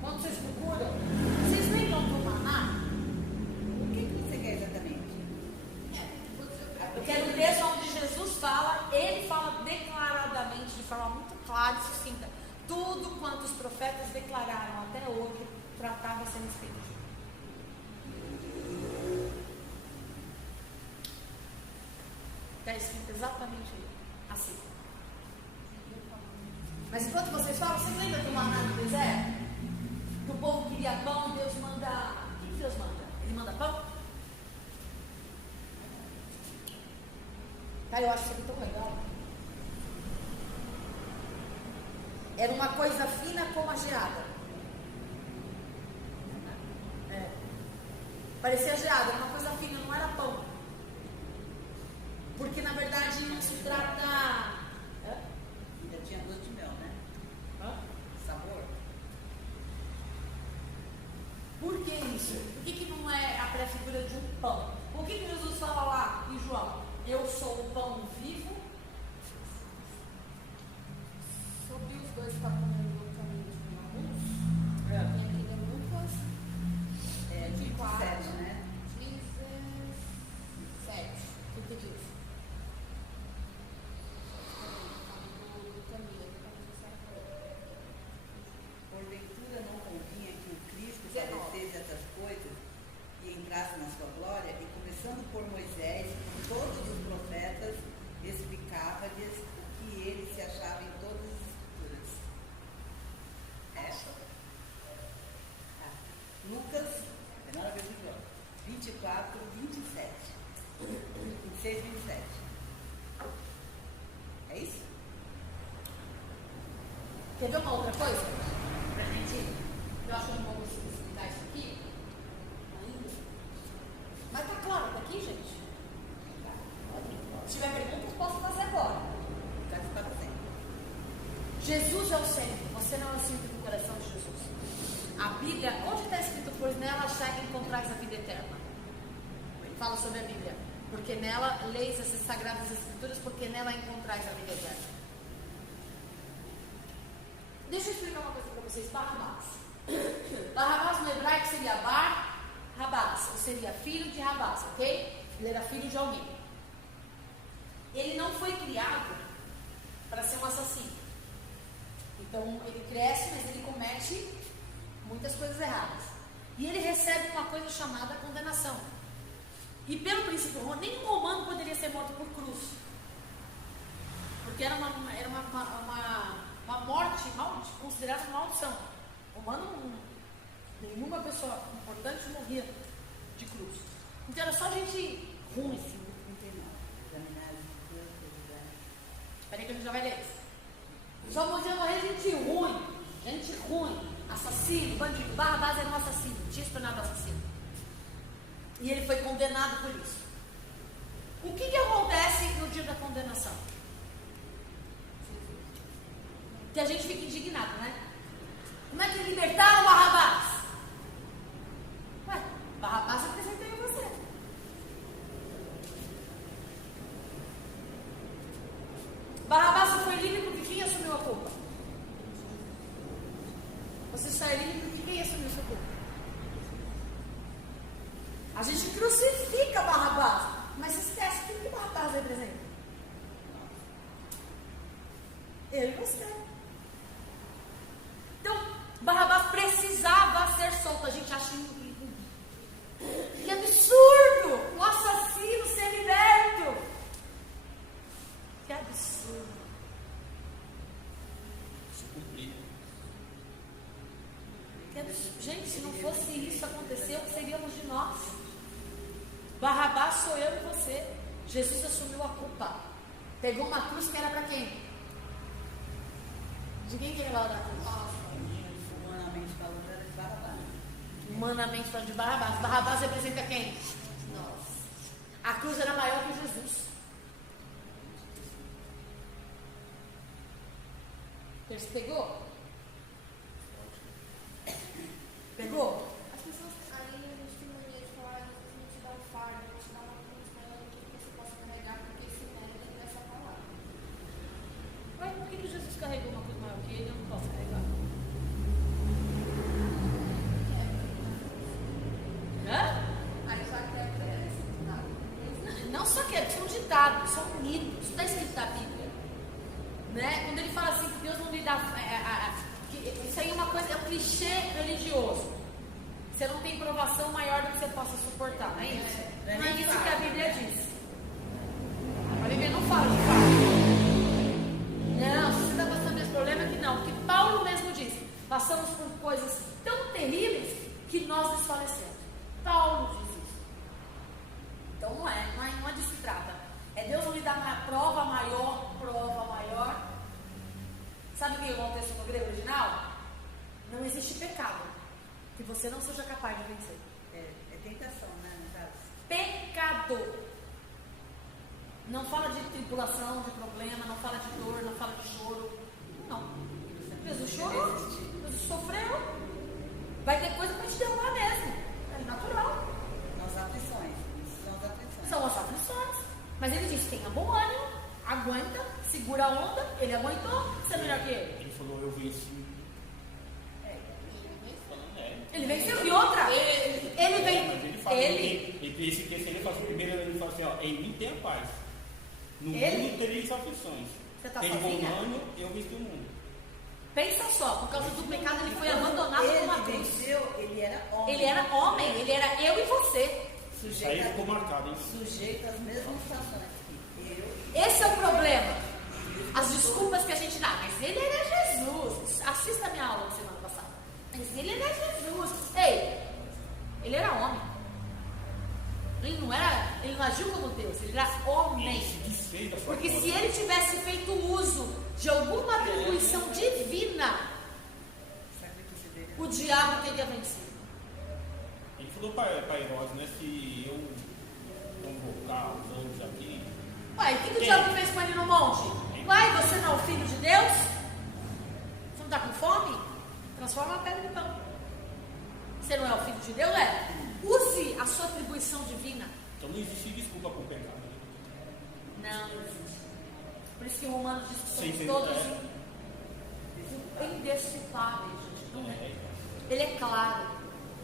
Quando vocês procuram, vocês lembram do maná? O que você quer exatamente? Eu quero um texto onde Jesus fala, ele fala declaradamente, de forma muito clara e sucinta, tudo quanto os profetas declararam até hoje tratava sendo escrito. Está escrito exatamente assim. Mas enquanto vocês falam, vocês lembram do maná no deserto? Que o povo queria pão, Deus manda. O que Deus manda? Ele manda pão? Cara, eu acho isso aqui tão legal. Era uma coisa fina como a geada. Parecia geada, era uma coisa fina, não era pão. Porque na verdade não se trata. Ainda tinha gosto de mel, né? Sabor. Por que isso? Por que não é a prefigura de um pão? O que Jesus fala lá em João? Eu sou o pão vivo. Sobre os dois para comer no caminho de Emaús. E aqui em Lucas. 17, né? 17. O que diz? Porventura não convinha que o Cristo padecesse essas coisas e entrasse na sua glória, e começando por Moisés, com todos os profetas, explicava-lhes o que ele se achava em todas as escrituras. Lucas 24, 27. 26, 27. É isso? Quer ver uma outra coisa? Pra gente. Eu acho que eu não vou conseguir explicar isso aqui ainda. Mas tá claro, tá aqui, gente? Se tiver perguntas, posso fazer agora. Está fazendo. Jesus é o centro. Você não é o centro do coração de Jesus. A Bíblia, onde está escrito, pois nela já encontrais a vida eterna? Fala sobre a Bíblia. Porque nela leis essas sagradas escrituras, porque nela encontrais a vida eterna. Deixa eu explicar uma coisa para vocês. Barrabás. Barrabás no hebraico seria bar Rabás, ou seria filho de Rabás, ok? Ele era filho de alguém. Ele não foi criado para ser um assassino. Então ele cresce, mas ele comete muitas coisas erradas. E ele recebe uma coisa chamada condenação. E pelo princípio romano, nenhum romano poderia ser morto por cruz. Porque era uma morte considerada uma maldição. Romano, nenhuma pessoa importante morria de cruz. Então era só gente ruim. Peraí que a gente já vai ler isso. Só podia morrer gente ruim, assassino, bandido. Barrabás era um assassino, tinha se tornado assassino. E ele foi condenado por isso. O que acontece no dia da condenação? Que a gente fica indignado, né? Como é que libertaram Barrabás? Ué, Barrabás representa eu e você. Barrabás só foi livre porque quem assumiu a culpa? Você só é livre porque quem assumiu a sua culpa? A gente crucifica Barrabás, mas esquece o que Barrabás representa. Eu e você. Então, Barrabás precisava ser solto. A gente acha que absurdo! O assassino ser liberto! Que absurdo! Isso cumprir. Que absurdo. Gente, se não fosse isso acontecer, o que seríamos de nós? Barrabás sou eu e você. Jesus assumiu a culpa. Pegou uma cruz que era para quem? De quem que ele era a cruz? Humanamente falando, era de Barrabás. Humanamente falando de Barrabás. Barrabás representa quem? Nós. A cruz era maior que Jesus. Você pegou? Pegou? As pessoas aí, a gente tem mania de falar, a gente te dá um fardo, a gente te dá uma cruz maior que você possa carregar, porque se nega nessa palavra. Mas por que Jesus carregou uma cruz maior que ele? Eu não posso carregar. Hã? Aí já quer acrescentar. Não só que são ditados, são mitos. Isso está escrito na Bíblia. Né? Quando ele fala assim que Deus não lhe dá. Isso aí é uma coisa, é um clichê religioso. Você não tem provação maior do que você possa suportar, não é isso? Não é isso que a Bíblia diz. A Bíblia não fala de fato. Não, se você está passando esse problema, que não. Porque Paulo mesmo diz: passamos por coisas tão terríveis que nós desfalecemos. Paulo diz isso. Então não é disso que se trata. É Deus não lhe dá uma prova maior. Sabe o que é o contexto no grego original? Não existe pecado que você não seja capaz de vencer. É tentação, né? No caso. Pecado. Não fala de tribulação, de problema, não fala de dor, não fala de choro. Não. Jesus chorou, Jesus sofreu. Vai ter coisa para te derrubar mesmo. É natural. As aflições. Isso são as aflições. São as aflições. Mas ele disse: tenha bom ânimo, aguenta, segura a onda. Ele aguentou, você é melhor que ele. Ele falou, eu venci. Ele venceu. E outra, ele vem. Mas ele fala, esse texto ele fala assim, primeiro ele fala assim, ó, em mim tem a paz. No mundo tereis aflições. Você tá tem sozinha? bom ânimo, eu venci o mundo. Pensa só, por causa do pecado ele foi abandonado por uma Ele cruz. venceu, ele era homem. Ele era homem, ele era eu e você. Isso aí ficou marcado, hein? Sujeito às mesmas situações que eu. Esse é o problema. As desculpas que a gente dá. Mas ele era Jesus. Assista a minha aula da semana passada. Mas ele era Jesus. Ei, ele era homem. Ele não agiu como Deus, ele era homem. Porque se ele tivesse feito uso de alguma atribuição divina, o diabo teria vencido. Ele falou para Herodes, né? Se eu convocar os anjos aqui. Ué, o que o diabo fez com ele no monte? Uai, você não é o filho de Deus? Você não está com fome? Transforma a pedra em pão. Você não é o filho de Deus? Use a sua atribuição divina. Então não existe desculpa para o pecado. Não existe. Por isso que o Romanos diz que somos Sim, todos indesculpáveis, gente. Não é. Ele é claro.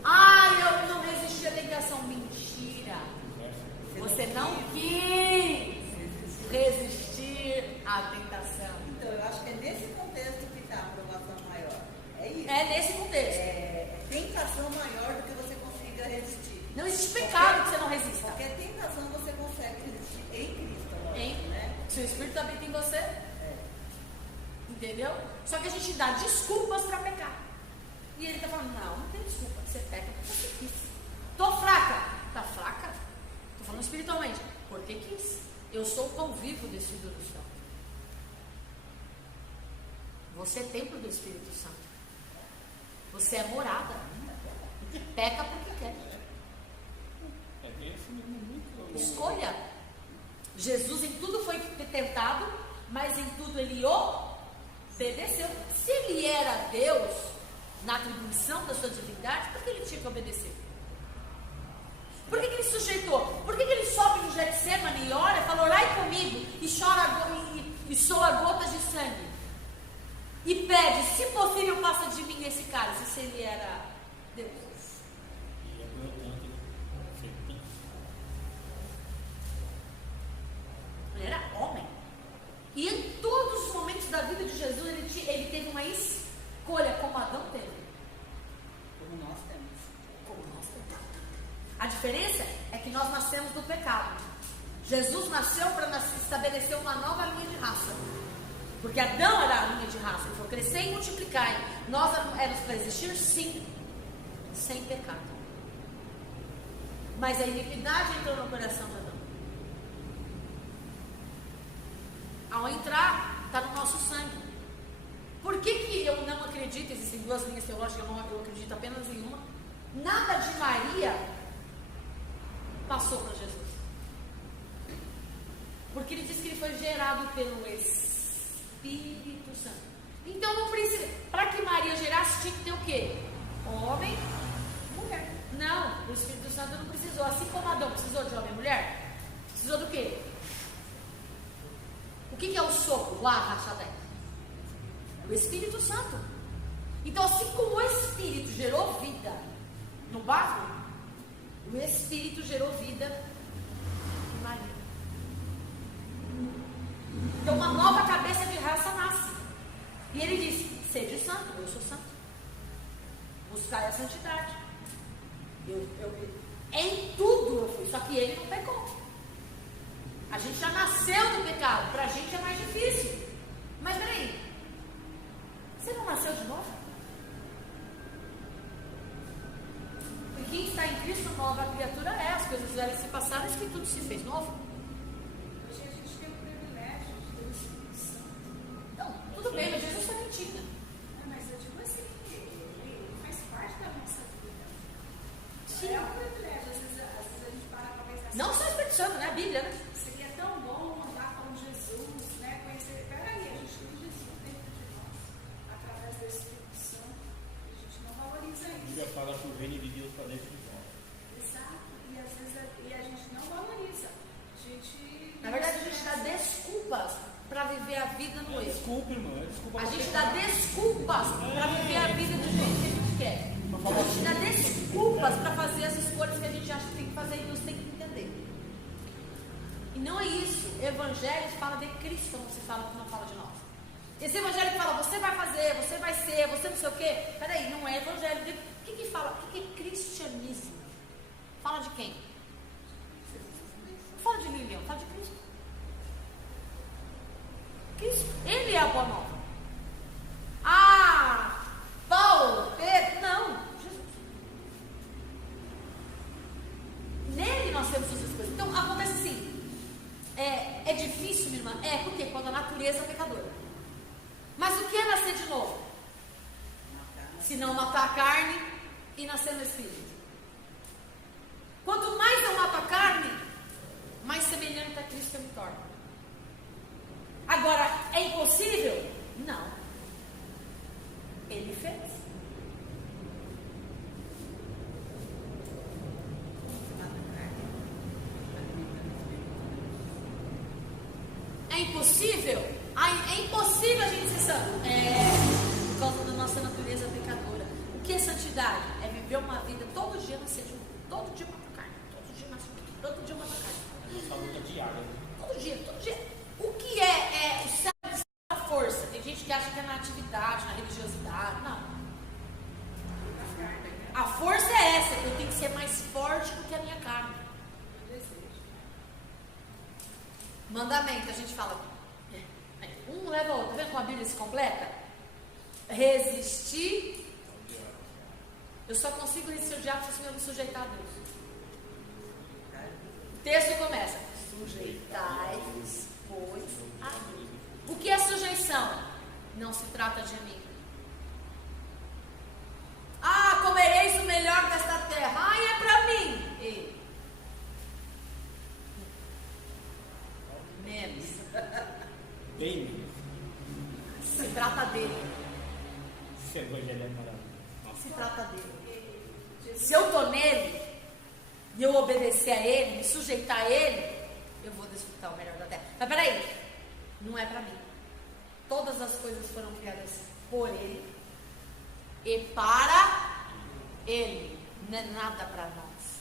Eu não resisti à tentação. Mentira. Você não quis resistir à tentação. Então, eu acho que é nesse contexto que está a aprovação maior. É isso. É nesse contexto. É tentação maior do que você consiga resistir. Não existe pecado que você não resista. Qualquer tentação você consegue resistir em Cristo, lógico, Hein? né? Se o Espírito habita em você. Entendeu? Só que a gente dá desculpas para pecar. E ele está falando, não tem desculpa. Você peca porque você quis. Tô fraca. Tá fraca? Tô falando espiritualmente. Porque quis. Eu sou o pão vivo desse Filho do céu. Você é templo do Espírito Santo. Você é morada. Peca porque quer. Escolha. Jesus em tudo foi tentado, mas em tudo ele obedeceu. Se ele era Deus, na atribuição da sua divindade, por que ele tinha que obedecer? Por que ele sujeitou? Por que ele sobe no Getsemane e ora e fala, orai comigo, e chora e soa gotas de sangue? E pede, se possível, passa de mim esse cálice, se ele era Deus. Ele era homem. E em todos os momentos da vida de Jesus, ele teve uma escolha, como Adão teve. Como nós temos. A diferença é que nós nascemos do pecado. Jesus nasceu para estabelecer uma nova linha de raça. Porque Adão era a linha de raça. Ele falou, crescer e multiplicar. Nós éramos para existir, sim, sem pecado. Mas a iniquidade entrou no coração de Adão. Ao entrar, está no nosso sangue. Por que eu não acredito? Existem duas linhas teológicas, eu acredito apenas em uma. Nada de Maria passou para Jesus. Porque ele disse que ele foi gerado pelo Espírito Santo. Então não precisa. Para que Maria gerasse, tinha que ter o quê? Homem, mulher. Não, o Espírito Santo não precisou. Assim como Adão precisou de homem e mulher, precisou do quê? O que é o sopro? O Arrachadé? O Espírito Santo. Então, assim como o Espírito gerou vida no barro, o Espírito gerou vida em Maria. Então, uma nova cabeça de raça nasce. E ele diz: sede santo, eu sou santo. Buscai a santidade. Em tudo eu fui, só que ele não pecou. A gente já nasceu do pecado, para a gente é mais difícil. Mas peraí, você não nasceu de novo? E quem está em Cristo, nova criatura é. As coisas velhas se passaram, e que tudo se fez novo. Hoje a gente tem o privilégio de ter o Espírito Santo. Então, tudo bem, mas Jesus está mentindo. Mas eu digo assim, ele faz parte da nossa vida. Sim. É um privilégio. Às vezes a gente para para pensar assim. Não só o Espírito Santo, né? A Bíblia, né? Seria tão bom andar com Jesus, né? Conhecer. Peraí, a gente tem Jesus dentro de nós, através do Espírito Santo. A gente não valoriza A isso. Bíblia fala que o reino de Deus está dentro de nós. Exato. E às vezes a gente não valoriza. A gente. Na verdade, a gente dá desculpas para viver a vida no erro. Desculpa, irmã. Desculpa. A gente dá desculpas para viver a vida do jeito que a gente quer. A gente dá desculpas para fazer as escolhas que a gente acha que tem que fazer e Deus tem que entender. E não é isso. Evangelho fala de Cristo, não se fala, não fala de nós. Esse evangelho que fala, você vai fazer, você vai ser, você não sei o quê. Peraí, não é evangelho. O que fala? O que é cristianismo? Fala de quem? Não fala de Lilian, fala de Cristo. Cristo, ele é a boa nova. Ah, Paulo, Pedro, não, Jesus. Nele nós temos todas as coisas. Então acontece assim, é difícil, minha irmã, porque quando a natureza é pecadora. Mas o que é nascer de novo? Se não matar a carne e nascer no Espírito. Quanto mais eu mato a carne, mais semelhante a Cristo eu me torno. Agora, é impossível? Não. Ele fez. É impossível? É impossível a gente ser santo. Por causa da nossa natureza pecadora. O que é santidade? É viver uma vida todo dia nascer de novo. Todo dia matar carne. Todo dia nascer de novo. Todo dia matar carne. É nossa luta diária. Todo dia, todo dia. O que é o céu da força? Tem gente que acha que é na atividade, na religiosidade. Não. A força é essa, que eu tenho que ser mais forte do que a minha carne. Mandamento, a gente fala. Um leva o outro. Tá vendo como a Bíblia se completa? Resistir. Eu só consigo resistir o diabo se eu me sujeitar a Deus. O texto começa. Sujeitai-vos, pois, a Deus. O que é sujeição? Não se trata de mim. Ah, comereis o melhor desta terra. Ah, é para mim. Ei. Menos. Bem menos. Se trata dele. Esse evangelho é maravilhoso. Se trata dele. Se eu estou nele e eu obedecer a ele, me sujeitar a ele, eu vou desfrutar o melhor da terra. Mas peraí, não é para mim. Todas as coisas foram criadas por ele e para ele. Não é nada para nós.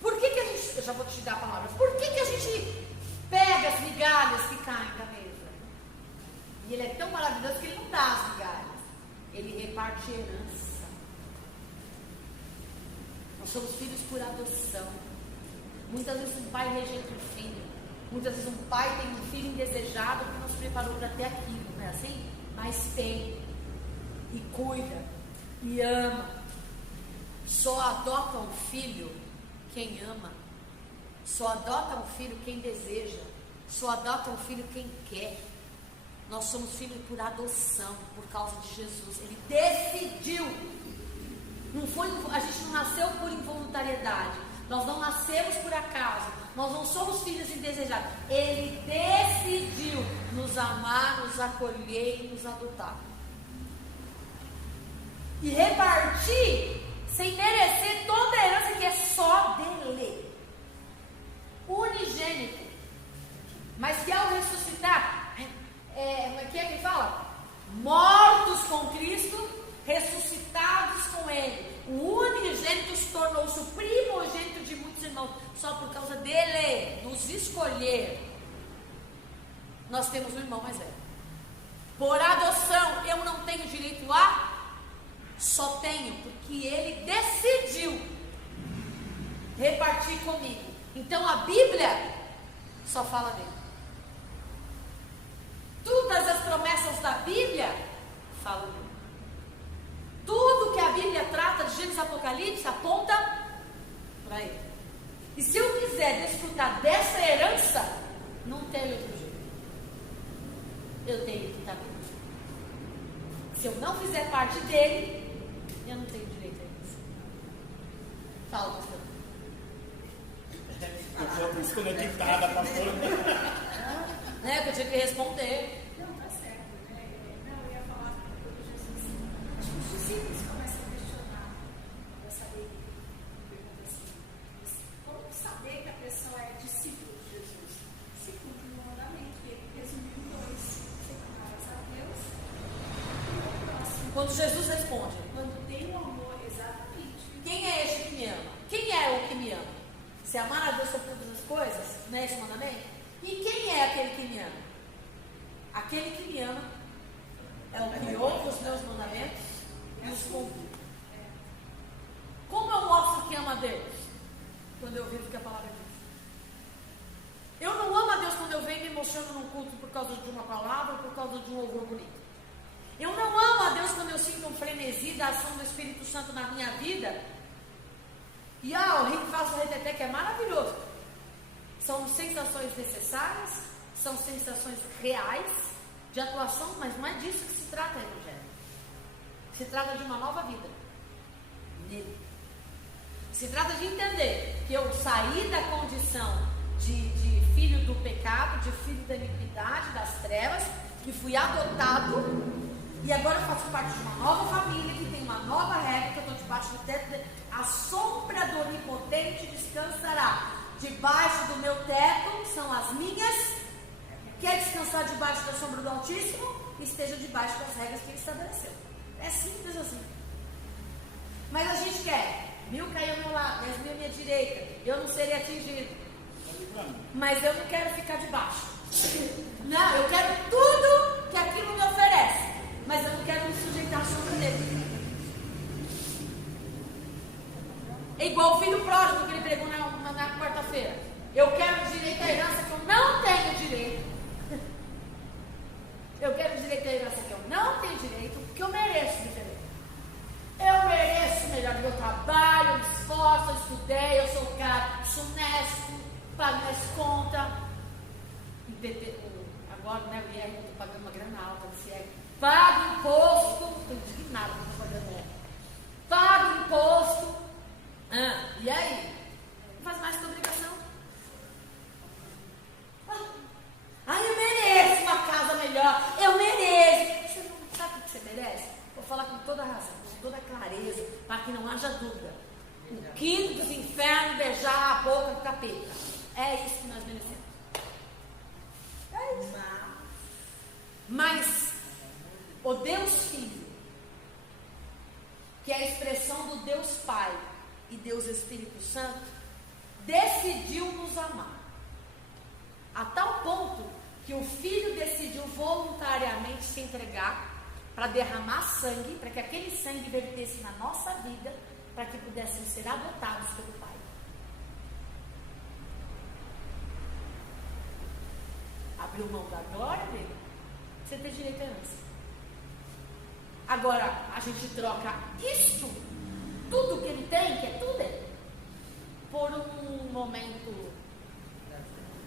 Por que a gente, eu já vou te dar a palavra, por que a gente pega as migalhas que caem da mesa? E ele é tão maravilhoso que ele não dá as migalhas, ele reparte herança. Nós somos filhos por adoção. Muitas vezes um pai rejeita um filho. Muitas vezes um pai tem um filho indesejado que não se preparou para ter aquilo, não é assim? Mas tem. E cuida. E ama. Só adota um filho quem ama. Só adota um filho quem deseja. Só adota um filho quem quer. Nós somos filhos por adoção, por causa de Jesus. Ele decidiu. Não foi, a gente não nasceu por involuntariedade. Nós não nascemos por acaso. Nós não somos filhos indesejados. Ele decidiu nos amar, nos acolher e nos adotar. E repartir sem merecer toda a herança que é só dele. Unigênito. Mas que ao ressuscitar, como é que ele fala? Mortos com Cristo, ressuscitados com ele. O unigênito se tornou-se o primogênito de muitos irmãos, só por causa dele nos escolher. Nós temos um irmão mais velho. Por adoção, eu não tenho direito a? Só tenho, porque ele decidiu repartir comigo. Então a Bíblia só fala dele. Todas as promessas da Bíblia falam dele. Tudo que a Bíblia trata de Gênesis e Apocalipse aponta para ele. E se eu quiser desfrutar dessa herança, não tem outro jeito. Eu tenho que estar dentro. Se eu não fizer parte dele, eu não tenho direito a isso. Fala, pastor. Eu sou desconectada, pastor. Né, que eu tinha que responder. Não, tá certo, né? Não, eu ia falar quando Jesus. Acho que os discípulos começam a questionar para saber, pergunta assim, como saber que a pessoa é discípulo de Jesus? Se cumpre o mandamento, que ele resumiu em dois: você amarás a Deus e ao próximo. Quando Jesus responde, Quando tem o amor, exatamente. quem é este que me ama? Quem é o que me ama? Se amar a Deus sobre todas as coisas, não é esse o mandamento? E quem é aquele que me ama? Aquele que me ama é o que ouve os meus mandamentos e os cumpre. Como eu mostro que amo a Deus? Quando eu vivo o que a palavra diz. Eu não amo a Deus quando eu venho e me emociono num culto por causa de uma palavra, por causa de um louvor bonito. Eu não amo a Deus quando eu sinto um frenesi da ação do Espírito Santo na minha vida. E o Rick faz o reteté, que é maravilhoso. São sensações necessárias, são sensações reais de atuação, mas não é disso que se trata, Evangelho. Se trata de uma nova vida nele. Se trata de entender que eu saí da condição de filho do pecado, de filho da iniquidade, das trevas, e fui adotado, e agora eu faço parte de uma nova família, que tem uma nova regra, que eu estou debaixo do teto. A sombra do Onipotente descansará. Debaixo do meu teto são as minhas. Quer descansar debaixo da sombra do Altíssimo? Esteja debaixo das regras que ele estabeleceu. É simples assim. Mas a gente quer 1.000 cair ao meu lado, 10.000 à minha direita, eu não serei atingido. Mas eu não quero ficar debaixo. Não, eu quero tudo que aquilo me oferece. Mas eu não quero me sujeitar à sombra dele. É igual o filho pródigo que ele pregou na quarta-feira. Eu quero direito à herança que eu não tenho direito. Eu quero direito à herança que eu não tenho direito, porque eu mereço diferente. Eu mereço melhor. Eu trabalho, eu me esforço, eu estudei, eu sou cara, sou honesto, pago minhas contas. Agora, né, o IR, eu estou pagando uma grana alta no IR. Pago imposto. Estou indignada que eu estou pagando IR. Pago imposto. E aí? Não faz mais que obrigação. Eu mereço uma casa melhor. Eu mereço. Você não sabe o que você merece? Vou falar com toda razão, com toda clareza, para que não haja dúvida. O quinto dos infernos beijar a boca do capeta. É isso que nós merecemos. É isso. Mas o Deus Filho, que é a expressão do Deus Pai e Deus Espírito Santo, decidiu nos amar. A tal ponto que o Filho decidiu voluntariamente se entregar para derramar sangue, para que aquele sangue vertesse na nossa vida, para que pudéssemos ser adotados pelo Pai. Abriu mão da glória dele, você tem direito à herança. Agora, a gente troca isto, tudo que ele tem, que é tudo dele, por um momento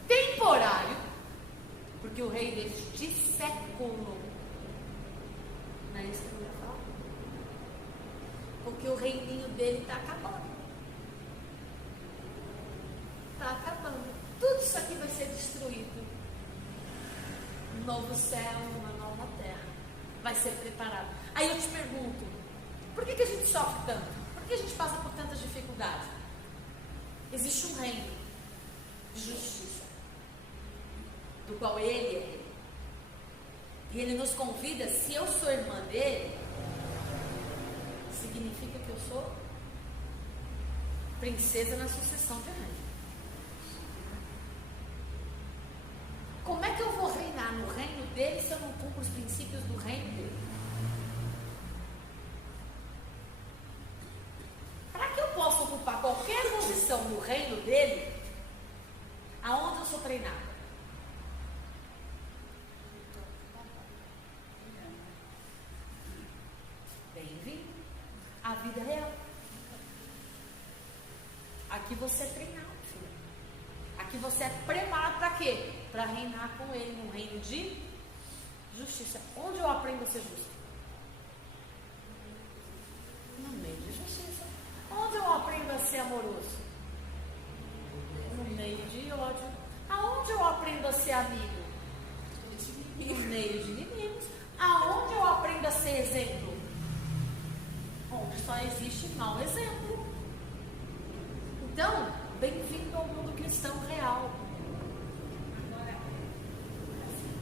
temporário, porque o rei dele de século, não é isso que eu ia falar? Porque o reininho dele está acabando. Está acabando. Tudo isso aqui vai ser destruído. Um novo céu, uma nova terra vai ser preparado. Aí eu te pergunto, por que a gente sofre tanto? Por que a gente passa por tantas dificuldades? Existe um reino de justiça, do qual ele é rei. E ele nos convida, se eu sou irmã dele, significa que eu sou princesa na sucessão de reino. Como é que eu vou reinar no reino dele se eu não cumpro os princípios do reino dele? Para que eu possa ocupar qualquer posição no reino dele, aonde eu sou treinada? Bem-vindo à vida real. Aqui você é treinado, filho. Aqui você é preparado para quê? Para reinar com ele num reino de justiça. Onde eu aprendo a ser justo? No meio de justiça. Onde eu aprendo a ser amoroso? No meio de ódio. Aonde eu aprendo a ser amigo? No meio de inimigos. Aonde eu aprendo a ser exemplo? Onde só existe mau exemplo. Então, bem-vindo ao mundo cristão real. Agora, assim,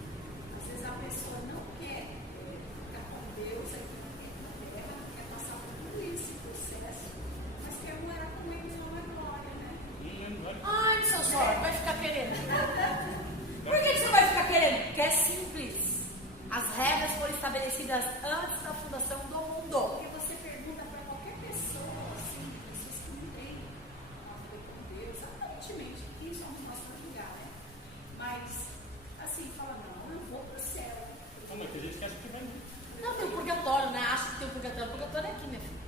às vezes a pessoa não quer ficar com Deus aqui na terra, não quer passar por tudo esse processo, mas quer morar com ele na glória, né? Ai, seu sorte, vai ficar querendo. Por que você vai ficar querendo? Porque é simples. As regras foram estabelecidas antes da fundação do mundo. Porque você pergunta para qualquer pessoa, assim, pessoas que não têm uma vida com Deus, aparentemente, quem somos nós para julgar, né? Mas, assim, fala, não, eu vou para o céu. Mas tem gente que acha que vai muito. Não, tem o purgatório, né? Acha que tem o purgatório. O purgatório é aqui, minha filha.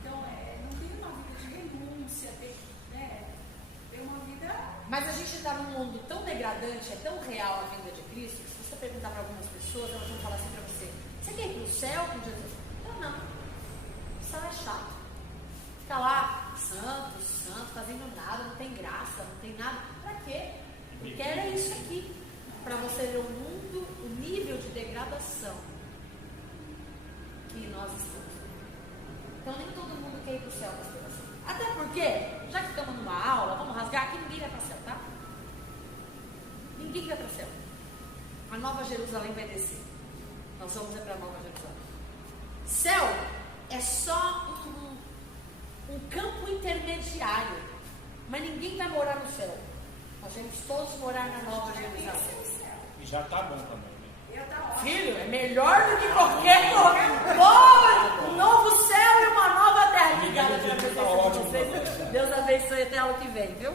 Então, não tem uma vida de renúncia, tem uma vida... Mas a gente está num mundo tão degradante, é tão real a vinda de Cristo, que se você perguntar para algumas pessoas, elas vão falar assim para você: você quer ir para o céu com Jesus? Não. O céu é chato. Fica lá, santo, fazendo nada, não tem graça, não tem nada. Para quê? Porque era isso aqui. Para você ver o mundo, o nível de degradação que nós estamos. Então nem todo mundo quer ir para o céu, pastor. Até porque, já que estamos numa aula, vamos rasgar aqui, ninguém vai para o céu, tá? Ninguém vai para o céu. A Nova Jerusalém vai descer. Nós vamos para a Nova Jerusalém. Céu é só diário. Mas ninguém vai morar no céu. Nós vamos todos morar na Nova Jerusalém. E já está bom também. Filho, é melhor do que qualquer coisa. Um novo céu e uma nova terra. Obrigada pela presença de vocês. Deus abençoe até ano que vem, viu?